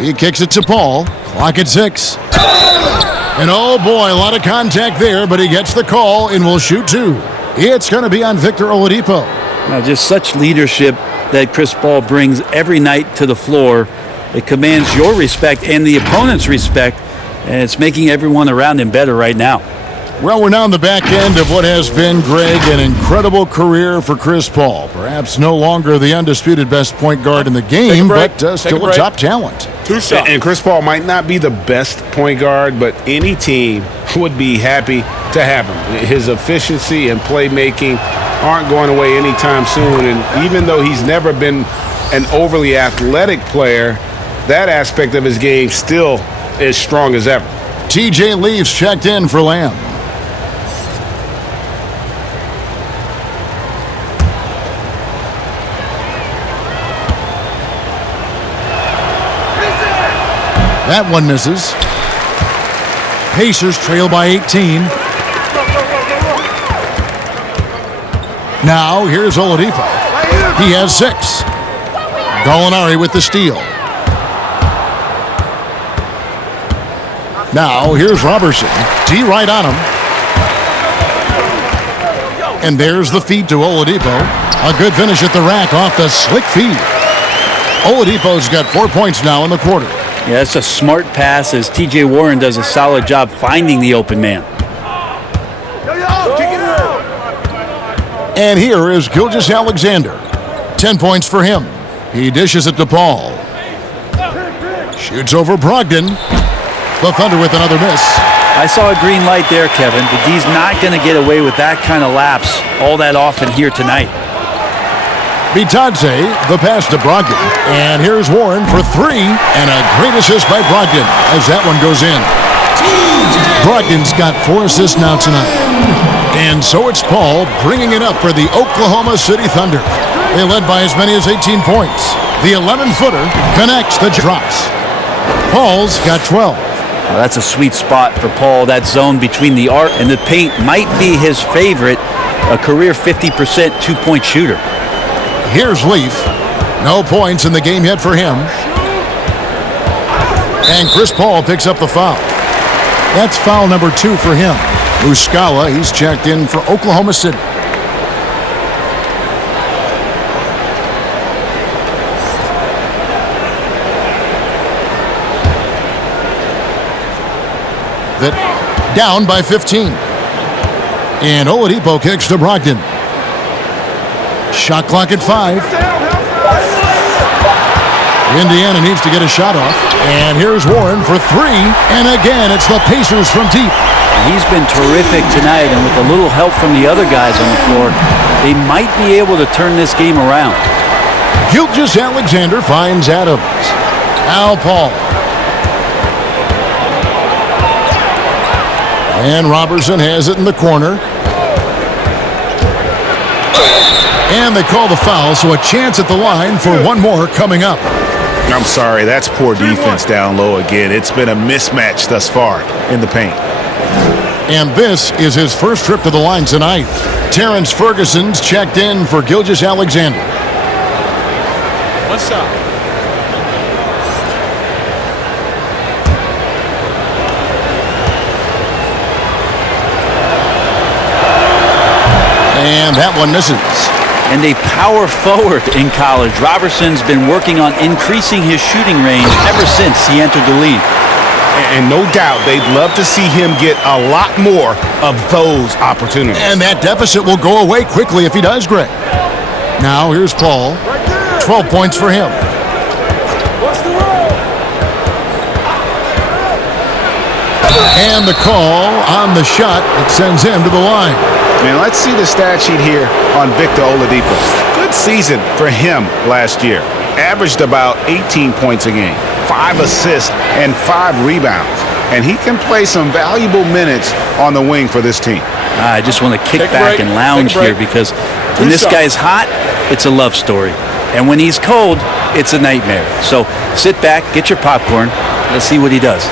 He kicks it to Paul. Clock at 6. And oh boy, a lot of contact there, but he gets the call and will shoot 2. It's going to be on Victor Oladipo. Now, just such leadership that Chris Paul brings every night to the floor. It commands your respect and the opponent's respect, and it's making everyone around him better right now. Well, we're now on the back end of what has been, Greg, an incredible career for Chris Paul. Perhaps no longer the undisputed best point guard in the game, but still a top talent. 2 shots. And Chris Paul might not be the best point guard, but any team would be happy to have him. His efficiency and playmaking aren't going away anytime soon. And even though he's never been an overly athletic player, that aspect of his game still is strong as ever. TJ Leafs checked in for Lamb. That one misses. Pacers trail by 18. Now here's Oladipo. He has 6. Gallinari with the steal. Now here's Robertson. D right on him. And there's the feed to Oladipo. A good finish at the rack off the slick feed. Oladipo's got 4 points now in the quarter. Yeah, that's a smart pass as T.J. Warren does a solid job finding the open man. And here is Gilgeous-Alexander. 10 points for him. He dishes it to Paul. Shoots over Brogdon. The Thunder with another miss. I saw a green light there, Kevin. The D's not going to get away with that kind of lapse all that often here tonight. Bitadze, the pass to Brogdon. And here's Warren for 3. And a great assist by Brogdon as that one goes in. TJ Brogdon's got 4 assists now tonight. And so it's Paul bringing it up for the Oklahoma City Thunder. They led by as many as 18 points. The 11-footer connects the drops. Paul's got 12. Well, that's a sweet spot for Paul. That zone between the arc and the paint might be his favorite. A career 50% two-point shooter. Here's Leaf. No points in the game yet for him. And Chris Paul picks up the foul. That's foul number 2 for him. Muscala, he's checked in for Oklahoma City. Down by 15. And Oladipo kicks to Brogdon. Shot clock at 5. Indiana needs to get a shot off. And here's Warren for 3. And again, it's the Pacers from deep. He's been terrific tonight, and with a little help from the other guys on the floor, they might be able to turn this game around. Gilgeous-Alexander finds Adams. Al Paul. And Robertson has it in the corner. And they call the foul, so a chance at the line for one more coming up. I'm sorry, that's poor defense down low again. It's been a mismatch thus far in the paint. And this is his first trip to the line tonight. Terrence Ferguson's checked in for Gilgeous-Alexander. One stop. And that one misses. And a power forward in college. Robertson's been working on increasing his shooting range ever since he entered the league. And no doubt they'd love to see him get a lot more of those opportunities. And that deficit will go away quickly if he does, Greg. Now here's Paul. 12 points for him. And the call on the shot that sends him to the line. And let's see the stat sheet here on Victor Oladipo. Good season for him last year. Averaged about 18 points a game, 5 assists, and 5 rebounds. And he can play some valuable minutes on the wing for this team. I just want to kick back and lounge here because when this guy's hot, it's a love story. And when he's cold, it's a nightmare. So sit back, get your popcorn. Let's see what he does.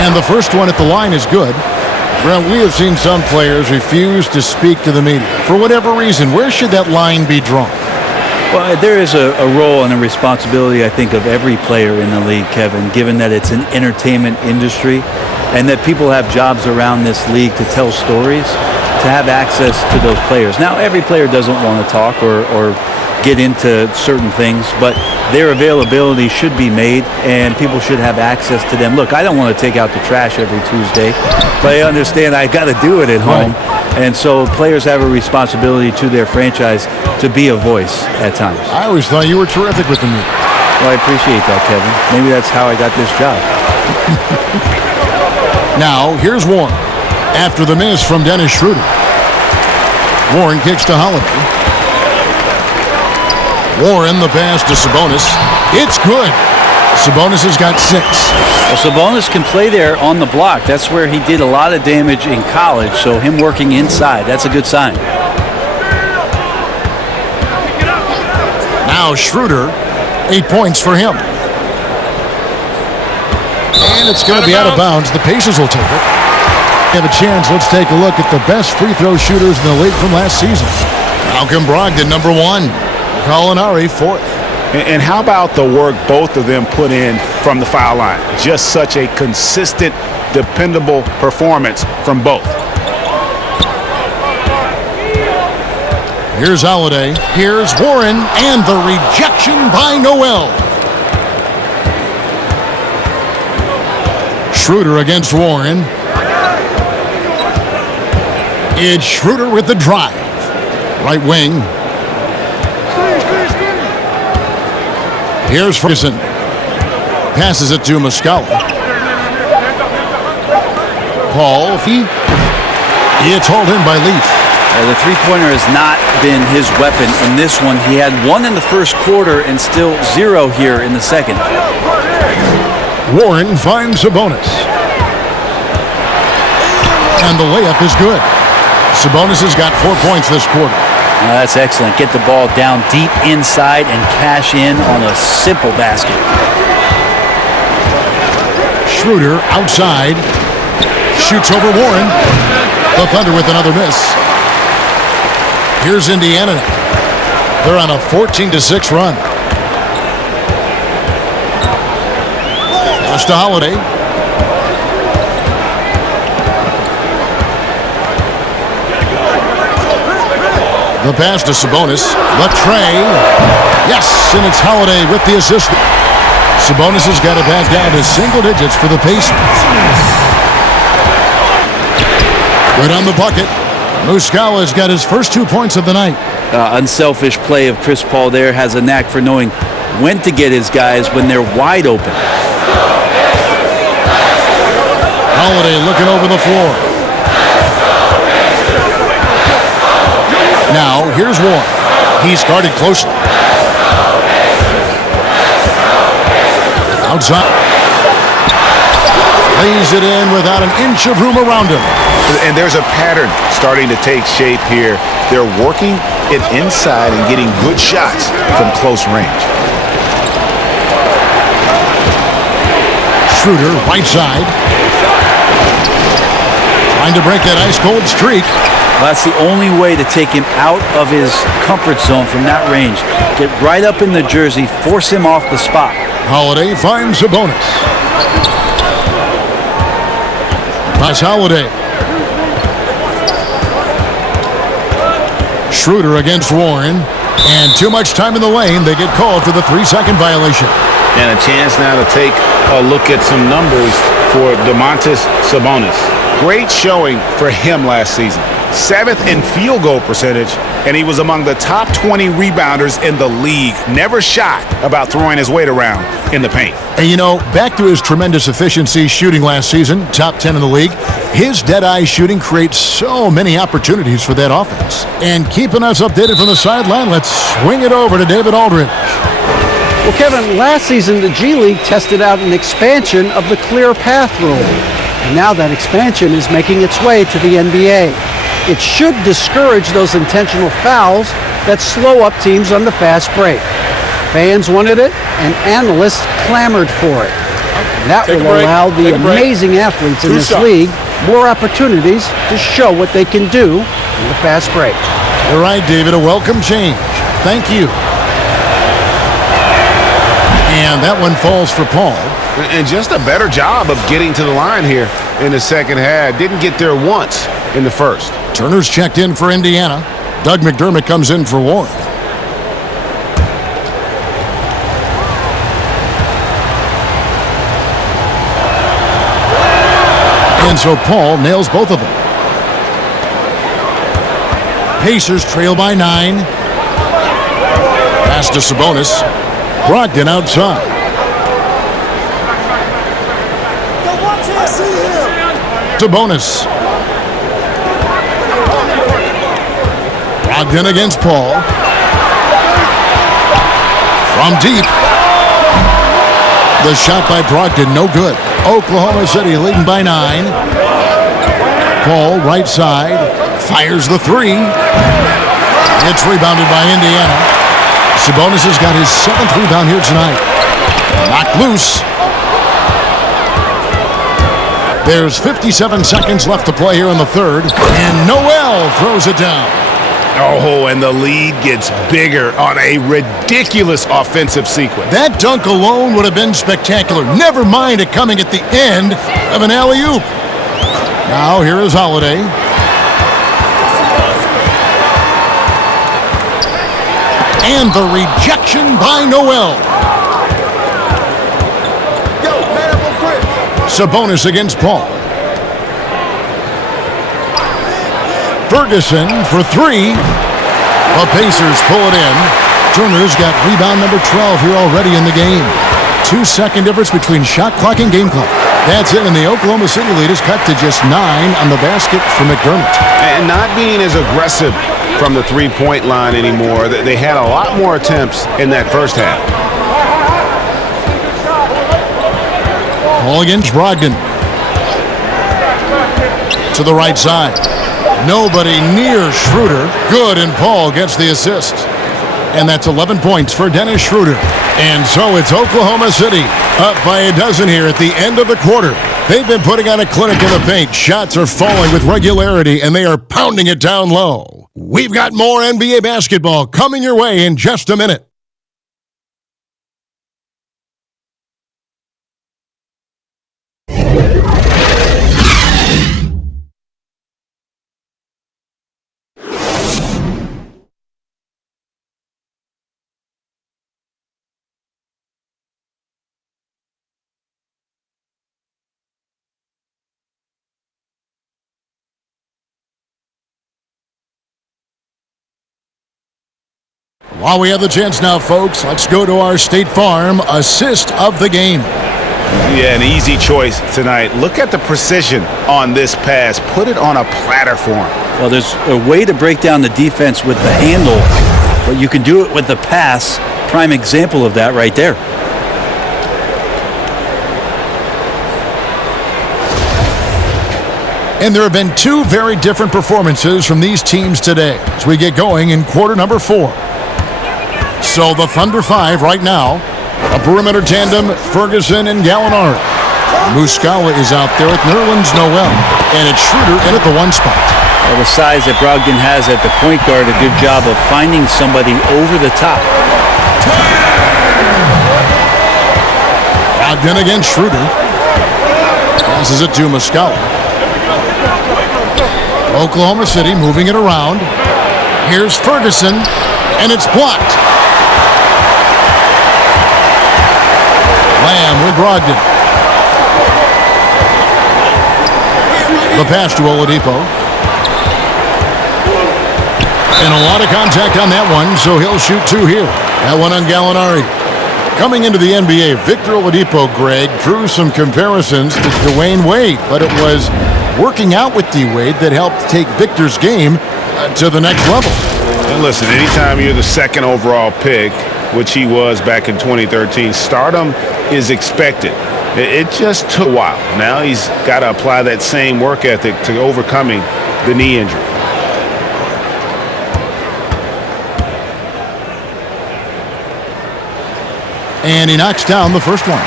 And the first one at the line is good. Brent, we have seen some players refuse to speak to the media. For whatever reason, where should that line be drawn? Well, there is a role and a responsibility, I think, of every player in the league, Kevin, given that it's an entertainment industry and that people have jobs around this league to tell stories, to have access to those players. Now, every player doesn't want to talk or get into certain things, but their availability should be made and people should have access to them. Look, I don't want to take out the trash every Tuesday, but I understand I got to do it at home. Right. And so players have a responsibility to their franchise to be a voice at times. I always thought you were terrific with the media. Well, I appreciate that, Kevin. Maybe that's how I got this job. Now, here's Warren. After the miss from Dennis Schroeder. Warren kicks to Holiday. Warren, the pass to Sabonis. It's good. Sabonis has got 6. Well, Sabonis can play there on the block. That's where he did a lot of damage in college, so him working inside, that's a good sign. Now Schroeder, 8 points for him. And it's going to be out of bounds. The Pacers will take it. Have a chance. Let's take a look at the best free throw shooters in the league from last season. Malcolm Brogdon, number 1. Gallinari, 4th. And how about the work both of them put in from the foul line? Just such a consistent, dependable performance from both. Here's Holiday. Here's Warren. And the rejection by Noel. Schroeder against Warren. It's Schroeder with the drive. Right wing. Here's Ferguson. Passes it to Muscala. Paul, it's hauled in by Leaf. The three-pointer has not been his weapon in this one. He had 1 in the first quarter and still 0 here in the second. Warren finds Sabonis. And the layup is good. Sabonis has got 4 points this quarter. That's excellent. Get the ball down deep inside and cash in on a simple basket. Schroeder outside. Shoots over Warren. The Thunder with another miss. Here's Indiana now. They're on a 14-6 run. Pass to Holiday. The pass to Sabonis. The tray. Yes, and it's Holiday with the assist. Sabonis has got it back down to single digits for the Pacers. Good on the bucket. Muscala's got his first 2 points of the night. Unselfish play of Chris Paul there. Has a knack for knowing when to get his guys when they're wide open. Holiday looking over the floor. Now, here's Warren. He's guarded closely. Outside. Lays it in without an inch of room around him. And there's a pattern starting to take shape here. They're working it inside and getting good shots from close range. Schroeder, right side. Trying to break that ice-cold streak. Well, that's the only way to take him out of his comfort zone from that range. Get right up in the jersey, force him off the spot. Holiday finds Sabonis. Pass Holiday. Schroeder against Warren. And too much time in the lane. They get called for the 3-second violation. And a chance now to take a look at some numbers for Domantas Sabonis. Great showing for him last season. 7th in field goal percentage, and he was among the top 20 rebounders in the league. Never shy about throwing his weight around in the paint. And you know, back to his tremendous efficiency shooting last season, top 10 in the league, his dead-eye shooting creates so many opportunities for that offense. And keeping us updated from the sideline, let's swing it over to David Aldridge. Well, Kevin, last season the G League tested out an expansion of the clear path rule. And now that expansion is making its way to the NBA. It should discourage those intentional fouls that slow up teams on the fast break. Fans wanted it, and analysts clamored for it. And that will allow the amazing athletes in this league more opportunities to show what they can do in the fast break. You're right, David. A welcome change. Thank you. And that one falls for Paul. And just a better job of getting to the line here in the second half. Didn't get there once in the first. Turner's checked in for Indiana. Doug McDermott comes in for Warren. And so Paul nails both of them. Pacers trail by 9. Pass to Sabonis. Brogdon outside. Sabonis. Brogdon against Paul. From deep. The shot by Brogdon, no good. Oklahoma City leading by 9. Paul, right side, fires the 3. It's rebounded by Indiana. Sabonis has got his 7th rebound here tonight. Knocked loose. There's 57 seconds left to play here in the third. And Noel throws it down. Oh, and the lead gets bigger on a ridiculous offensive sequence. That dunk alone would have been spectacular. Never mind it coming at the end of an alley-oop. Now here is Holiday. And the rejection by Noel. Sabonis against Paul. Ferguson for 3. The Pacers pull it in. Turner's got rebound number 12 here already in the game. 2-second difference between shot clock and game clock. That's it, and the Oklahoma City lead is cut to just 9 on the basket for McDermott. And not being as aggressive from the three-point line anymore. They had a lot more attempts in that first half. Paul against Brogdon. to the right side. Nobody near Schroeder. Good, and Paul gets the assist. And that's 11 points for Dennis Schroeder. And so it's Oklahoma City up by a dozen here at the end of the quarter. They've been putting on a clinic in the paint. Shots are falling with regularity, and they are pounding it down low. We've got more NBA basketball coming your way in just a minute. While we have the chance now, folks, let's go to our State Farm assist of the game. Yeah, an easy choice tonight. Look at the precision on this pass. Put it on a platter for him. Well, there's a way to break down the defense with the handle, but you can do it with the pass. Prime example of that right there. And there have been two very different performances from these teams today as we get going in quarter number 4. So the Thunder 5 right now, a perimeter tandem, Ferguson and Gallinari. Muscala is out there with Nerlens Noel, and it's Schroeder in at the 1 spot. Well, the size that Brogdon has at the point guard, a good job of finding somebody over the top. Brogdon against Schroeder. Passes it to Muscala. Oklahoma City moving it around. Here's Ferguson, and it's blocked. Lamb with Brogdon. The pass to Oladipo. And a lot of contact on that one, so he'll shoot 2 here. That one on Gallinari. Coming into the NBA, Victor Oladipo, Greg, drew some comparisons to Dwayne Wade, but it was working out with D-Wade that helped take Victor's game to the next level. And listen, anytime you're the second overall pick, which he was back in 2013, stardom is expected. It just took a while. Now he's got to apply that same work ethic to overcoming the knee injury. And he knocks down the first one.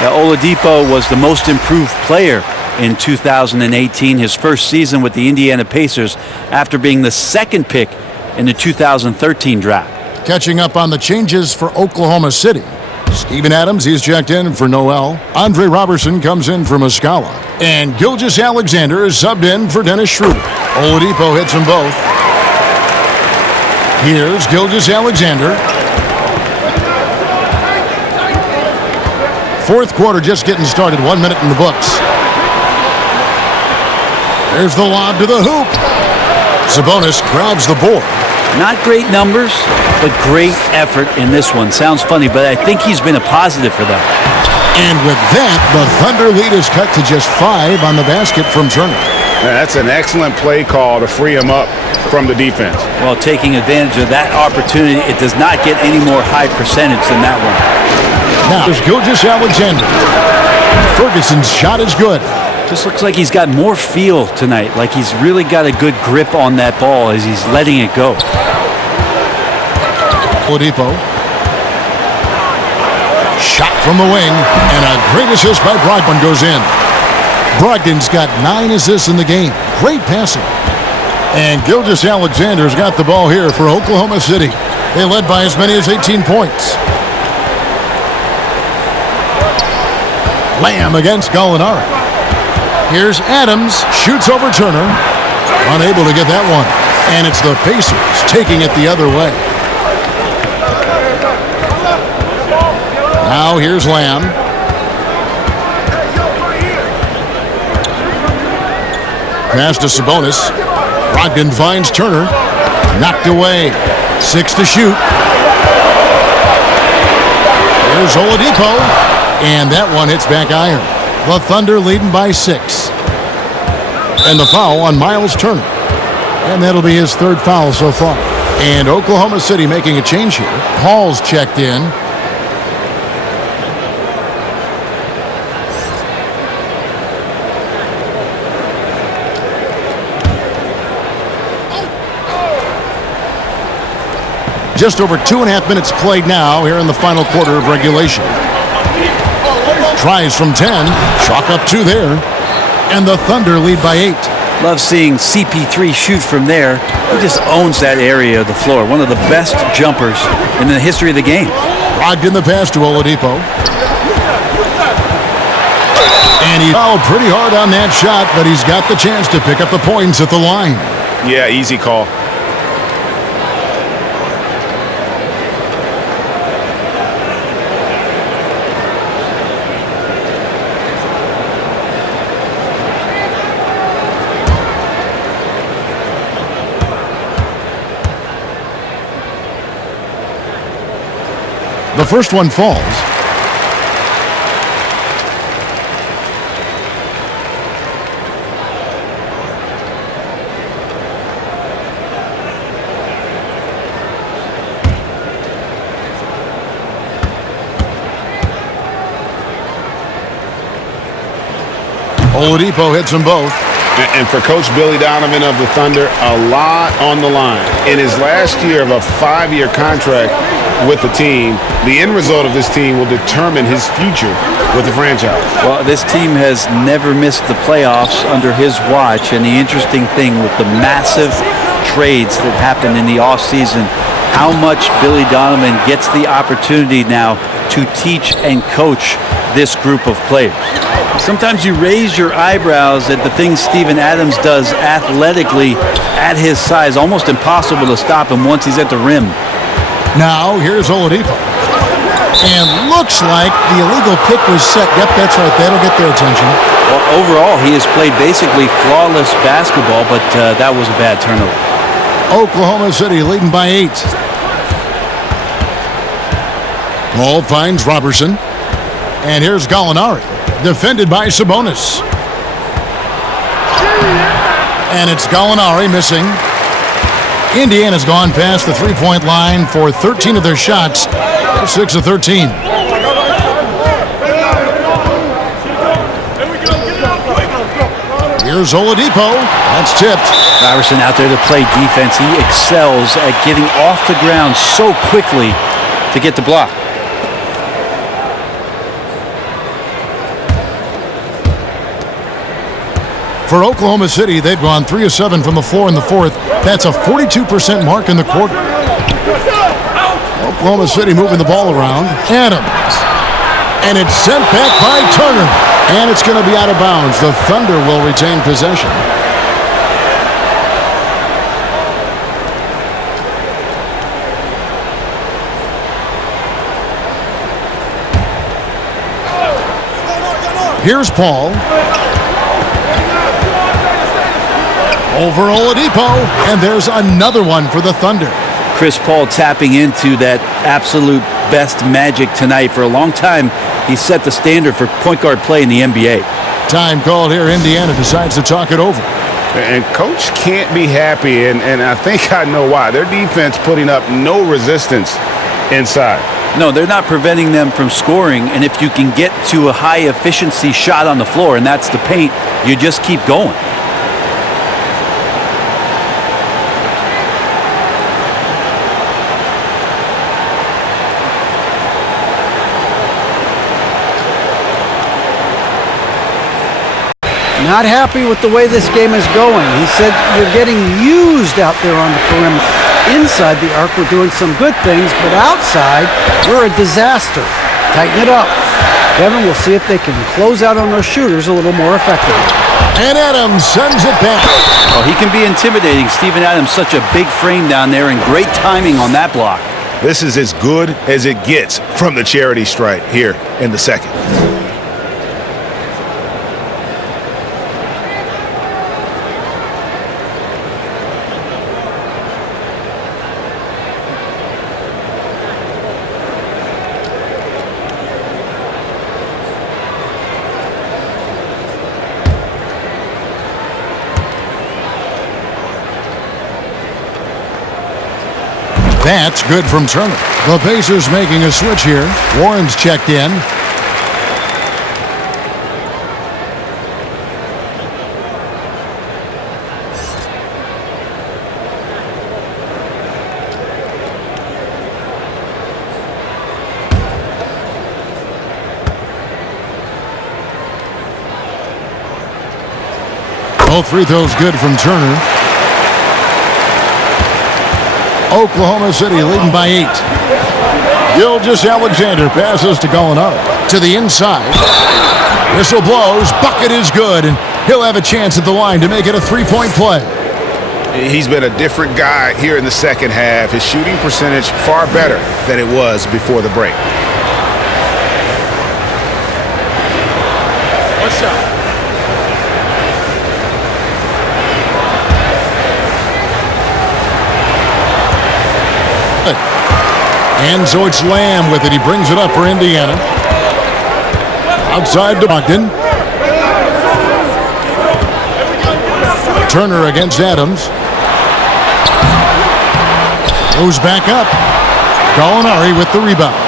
Now, Oladipo was the most improved player in 2018, his first season with the Indiana Pacers, after being the second pick in the 2013 draft. Catching up on the changes for Oklahoma City. Steven Adams, he's checked in for Noel. Andre Robertson comes in for Muscala. And Gilgeous-Alexander is subbed in for Dennis Schroeder. Oladipo hits them both. Here's Gilgeous-Alexander. Fourth quarter just getting started. 1 minute in the books. There's the lob to the hoop. Sabonis grabs the board. Not great numbers, but great effort in this one. Sounds funny, but I think he's been a positive for them. And with that, the Thunder lead is cut to just 5 on the basket from Turner. That's an excellent play call to free him up from the defense. Well, taking advantage of that opportunity, it does not get any more high percentage than that one. Now, there's Gilgeous-Alexander. Ferguson's shot is good. Just looks like he's got more feel tonight, like he's really got a good grip on that ball as he's letting it go. Oladipo. Shot from the wing, and a great assist by Brogdon goes in. Brogdon's got 9 assists in the game. Great passing. And Gilgeous-Alexander's got the ball here for Oklahoma City. They led by as many as 18 points. Lamb against Gallinari. Here's Adams, shoots over Turner. Unable to get that one. And it's the Pacers taking it the other way. Now here's Lamb. Pass to Sabonis. Brogdon finds Turner. Knocked away. 6 to shoot. Here's Oladipo. And that one hits back iron. The Thunder leading by 6. And the foul on Miles Turner. And that'll be his 3rd foul so far. And Oklahoma City making a change here. Paul's checked in. Just over 2.5 minutes played now here in the final quarter of regulation. Tries from 10. Chalk up 2 there. And the Thunder lead by 8. Love seeing CP3 shoot from there. He just owns that area of the floor. One of the best jumpers in the history of the game. Brogdon the pass to Oladipo. And he fouled pretty hard on that shot, but he's got the chance to pick up the points at the line. Yeah, easy call. The first one falls. Oladipo hits them both. And for Coach Billy Donovan of the Thunder, a lot on the line. In his last year of a 5-year contract with the team, the end result of this team will determine his future with the franchise. Well, this team has never missed the playoffs under his watch, and the interesting thing with the massive trades that happened in the offseason, how much Billy Donovan gets the opportunity now to teach and coach this group of players. Sometimes you raise your eyebrows at the things Steven Adams does athletically at his size. Almost impossible to stop him once he's at the rim. Now, here's Oladipo. And looks like the illegal pick was set. Yep, that's right. That'll get their attention. Well, overall, he has played basically flawless basketball, but that was a bad turnover. Oklahoma City leading by 8. Ball finds Robertson. And here's Gallinari. Defended by Sabonis. And it's Gallinari missing. Indiana's gone past the three-point line for 13 of their shots. They're 6 of 13. Here's Oladipo. That's tipped. Robertson out there to play defense. He excels at getting off the ground so quickly to get the block. For Oklahoma City, they've gone 3 of 7 from the floor in the fourth. That's a 42% mark in the quarter. Oklahoma City moving the ball around. Adams. And it's sent back by Turner. And it's going to be out of bounds. The Thunder will retain possession. Here's Paul. Over Oladipo, and there's another one for the Thunder. Chris Paul tapping into that absolute best magic tonight. For a long time, he set the standard for point guard play in the NBA. Time called here. Indiana decides to talk it over. And Coach can't be happy, and I think I know why. Their defense putting up no resistance inside. No, they're not preventing them from scoring, and if you can get to a high-efficiency shot on the floor, and that's the paint, you just keep going. Not happy with the way this game is going. He said, you're getting used out there on the perimeter. Inside the arc, we're doing some good things, but outside, we're a disaster. Tighten it up. Kevin, we'll see if they can close out on those shooters a little more effectively. And Adams sends it back. Oh, he can be intimidating. Steven Adams, such a big frame down there, and great timing on that block. This is as good as it gets from the charity stripe here in the second. That's good from Turner. The Pacers making a switch here. Warren's checked in. Both free throws good from Turner. Oklahoma City leading by 8. Gilgeous-Alexander passes to Gallinari. To the inside. Whistle blows. Bucket is good. And he'll have a chance at the line to make it a three-point play. He's been a different guy here in the second half. His shooting percentage far better than it was before the break. One shot. And so it's Lamb with it. He brings it up for Indiana. Outside to Bogdan. Turner against Adams. Goes back up. Gallinari with the rebound.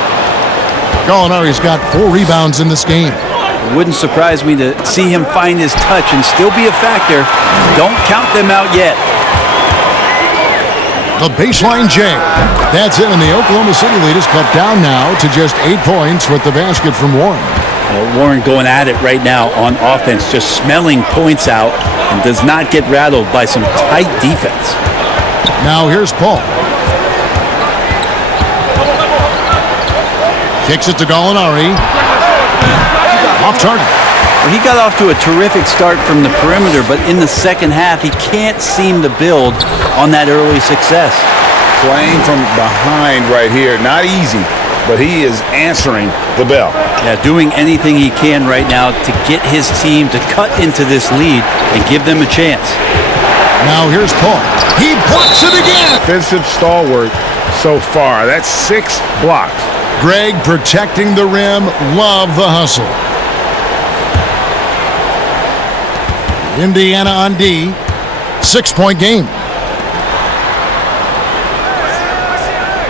Gallinari's got 4 rebounds in this game. It wouldn't surprise me to see him find his touch and still be a factor. Don't count them out yet. The baseline J. That's it, and the Oklahoma City lead is cut down now to just 8 points with the basket from Warren. Well, Warren going at it right now on offense, just smelling points out and does not get rattled by some tight defense. Now here's Paul. Kicks it to Gallinari. Off target. Well, he got off to a terrific start from the perimeter, but in the second half, he can't seem to build on that early success. Playing from behind right here, not easy, but he is answering the bell. Yeah, doing anything he can right now to get his team to cut into this lead and give them a chance. Now here's Paul. He blocks it again. Defensive stalwart so far. That's 6 blocks. Greg protecting the rim. Love the hustle. Indiana on D. 6-point game.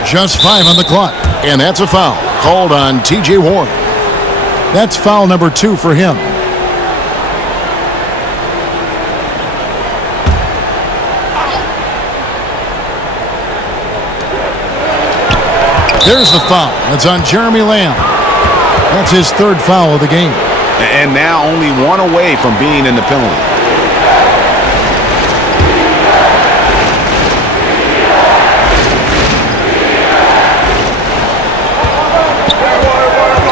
Just 5 on the clock. And that's a foul called on T.J. Warren. That's foul number 2 for him. There's the foul. That's on Jeremy Lamb. That's his 3rd foul of the game. And now only 1 away from being in the penalty.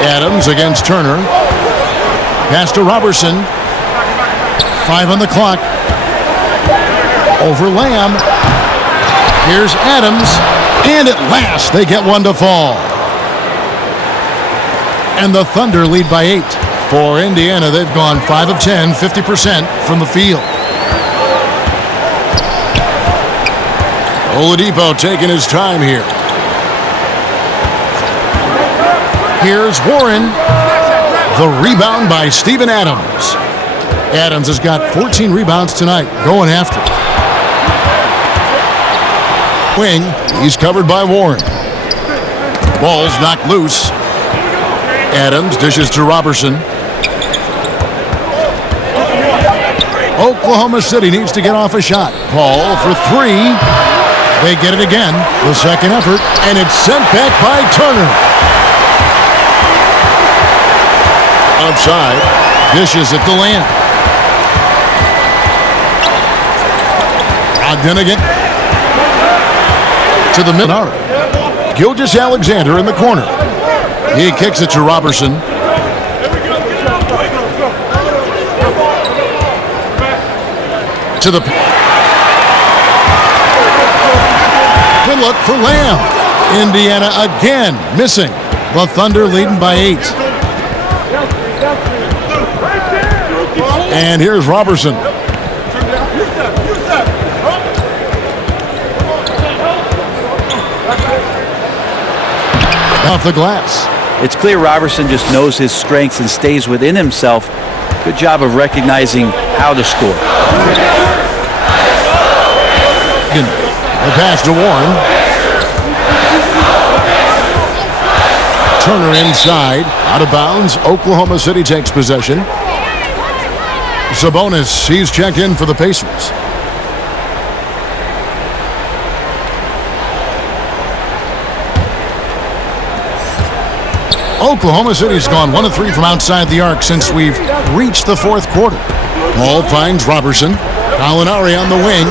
Adams against Turner. Pass to Robertson. 5 on the clock. Over Lamb. Here's Adams. And at last, they get one to fall. And the Thunder lead by 8. For Indiana, they've gone 5 of 10, 50% from the field. Oladipo taking his time here. Here's Warren. The rebound by Steven Adams. Adams has got 14 rebounds tonight, going after it. Wing, he's covered by Warren. Ball's knocked loose. Adams dishes to Robertson. Oklahoma City needs to get off a shot. Paul for 3. They get it again. The second effort, and it's sent back by Turner. Outside, dishes it to Lamb. Ogden again. To the middle. Gilgeous-Alexander in the corner. He kicks it to Robertson. To the... Good look for Lamb. Indiana again missing. The Thunder leading by 8. And here's Robertson. Off the glass. It's clear Robertson just knows his strengths and stays within himself. Good job of recognizing how to score. The pass to Warren. Turner inside. Out of bounds. Oklahoma City takes possession. Sabonis, he's checked in for the Pacers. Oklahoma City's gone 1 of 3 from outside the arc since we've reached the 4th quarter. Paul finds Robertson. Gallinari on the wing.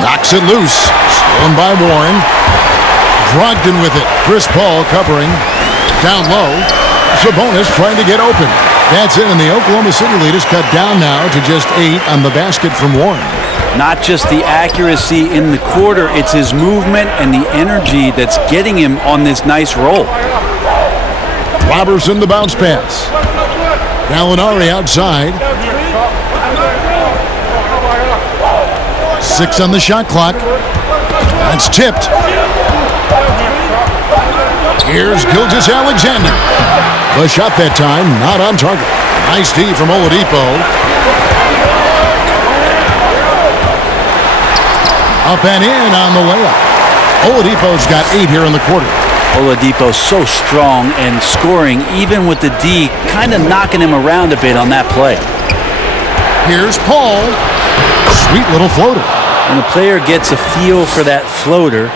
Knocks it loose. Stolen by Warren. Brogdon with it. Chris Paul covering. Down low. Sabonis trying to get open. That's it, and the Oklahoma City lead is cut down now to just 8 on the basket from Warren. Not just the accuracy in the quarter, it's his movement and the energy that's getting him on this nice roll. Robertson the bounce pass. Gallinari outside. 6 on the shot clock. That's tipped. Here's Gilgeous-Alexander. The shot that time, not on target. Nice D from Oladipo. Up and in on the layup. Oladipo's got 8 here in the quarter. Oladipo so strong and scoring, even with the D, kind of knocking him around a bit on that play. Here's Paul. Sweet little floater. When a player gets a feel for that floater,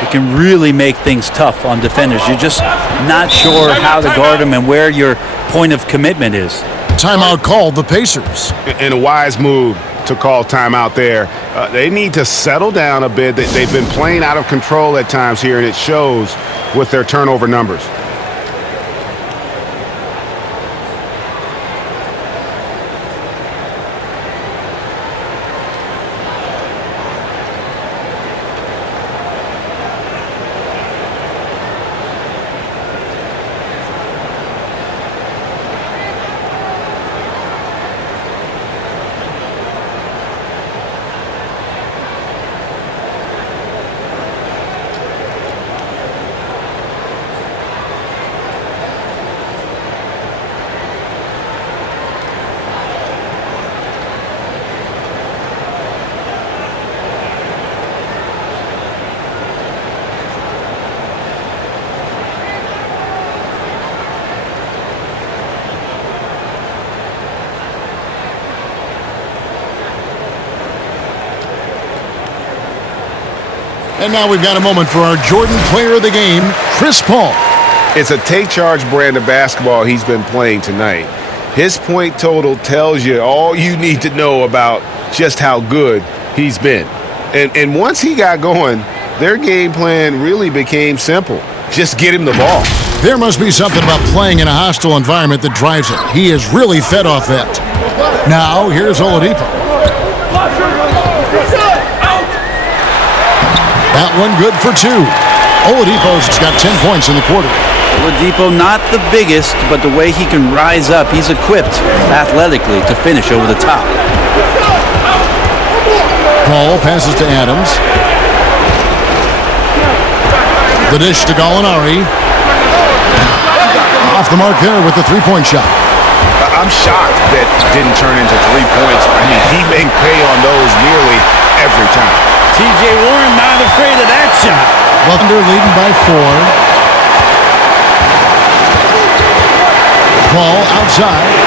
it can really make things tough on defenders. You're just not sure how to guard them and where your point of commitment is. Timeout called the Pacers. And a wise move to call timeout there. They need to settle down a bit. They've been playing out of control at times here, and it shows with their turnover numbers. And now we've got a moment for our Jordan player of the game, Chris Paul. It's a take-charge brand of basketball he's been playing tonight. His point total tells you all you need to know about just how good he's been. And once he got going, their game plan really became simple. Just get him the ball. There must be something about playing in a hostile environment that drives it. He is really fed off that. Now, here's Oladipo. That one good for 2. Oladipo's got 10 points in the quarter. Oladipo not the biggest, but the way he can rise up, he's equipped athletically to finish over the top. Paul passes to Adams. The dish to Gallinari. Off the mark there with the three-point shot. I'm shocked that didn't turn into 3 points. I mean, he may pay on those nearly every time. T.J. Warren not afraid of that shot. Thunder leading by 4. Paul outside.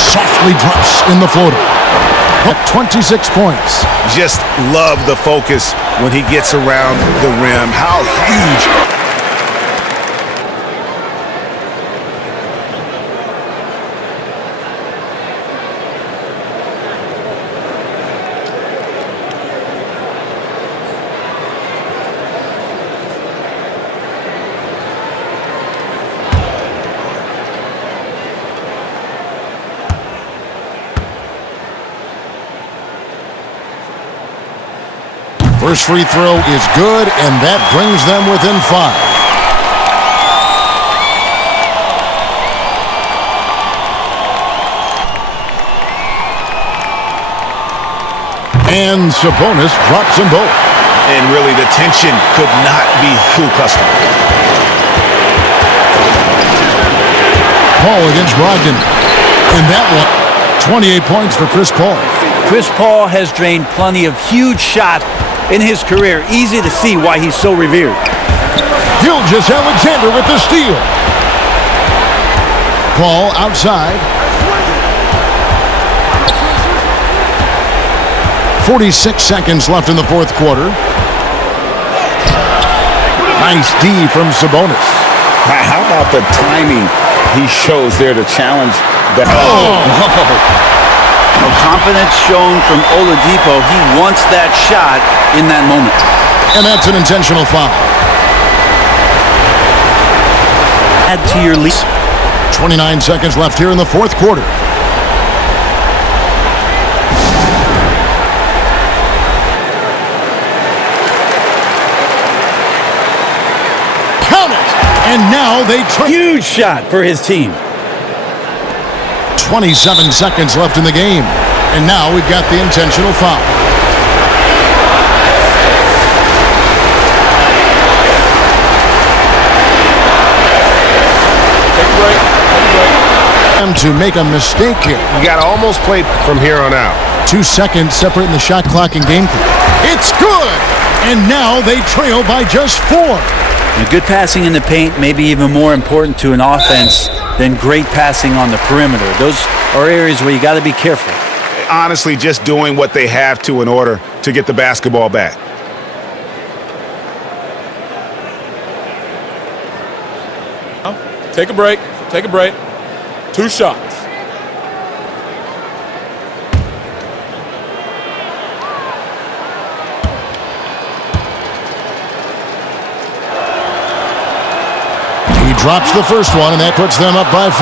Softly drops in the floater. 26 points. Just love the focus when he gets around the rim. How huge. First free throw is good, and that brings them within 5. And Sabonis drops them both. And really, the tension could not be too custom. Paul against Brogdon. And that one, 28 points for Chris Paul. Chris Paul has drained plenty of huge shots in his career. Easy to see why he's so revered. Gilgeous-Alexander with the steal. Paul outside. 46 seconds left in the fourth quarter. Nice D from Sabonis. How about the timing he shows there to challenge that? No confidence shown from Oladipo. He wants that shot in that moment. And that's an intentional foul. Add to your lead. 29 seconds left here in the fourth quarter. Count it! And now they huge shot for his team. 27 seconds left in the game. And now we've got the intentional foul. To make a mistake here. You got to almost play from here on out. 2 seconds separating the shot clock and game clock. It's good! And now they trail by just 4. And good passing in the paint may be even more important to an offense than great passing on the perimeter. Those are areas where you got to be careful. Honestly, just doing what they have to in order to get the basketball back. Take a break. Take a break. 2 shots. He drops the first one, and that puts them up by 5.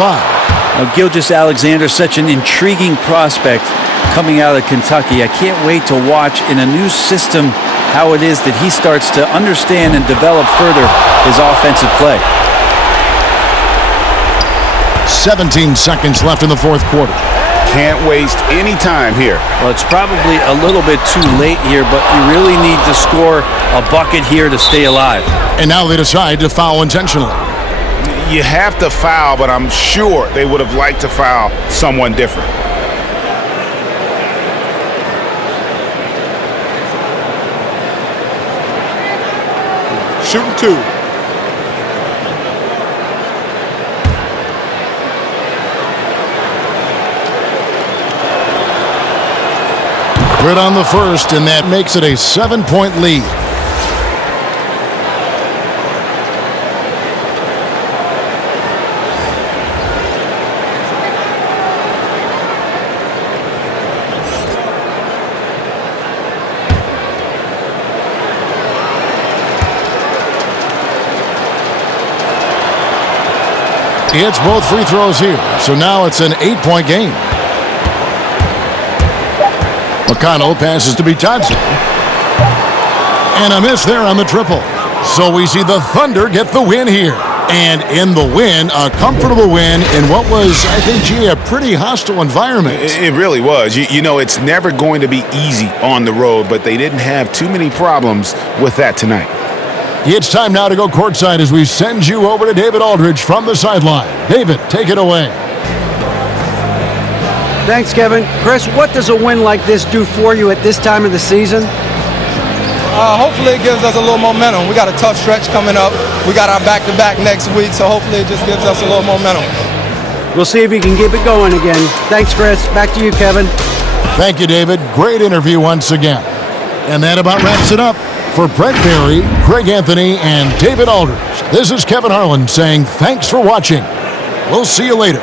Now, Gilgeous-Alexander, such an intriguing prospect coming out of Kentucky. I can't wait to watch in a new system how it is that he starts to understand and develop further his offensive play. 17 seconds left in the fourth quarter. Can't waste any time here. Well, it's probably a little bit too late here, but you really need to score a bucket here to stay alive. And now they decide to foul intentionally. You have to foul, but I'm sure they would have liked to foul someone different. Shooting 2. Good on the first, and that makes it a 7-point lead. He hits both free throws here, so now it's an 8-point game. McConnell passes to Johnson. And a miss there on the triple. So we see the Thunder get the win here. And in the win, a comfortable win in what was, I think, a pretty hostile environment. It really was. You know, it's never going to be easy on the road, but they didn't have too many problems with that tonight. It's time now to go courtside as we send you over to David Aldridge from the sideline. David, take it away. Thanks, Kevin. Chris, what does a win like this do for you at this time of the season? Hopefully it gives us a little momentum. We got a tough stretch coming up. We got our back-to-back next week, so hopefully it just gives us a little momentum. We'll see if he can keep it going again. Thanks, Chris. Back to you, Kevin. Thank you, David. Great interview once again. And that about wraps it up. For Brett Barry, Greg Anthony, and David Aldridge, this is Kevin Harlan saying thanks for watching. We'll see you later.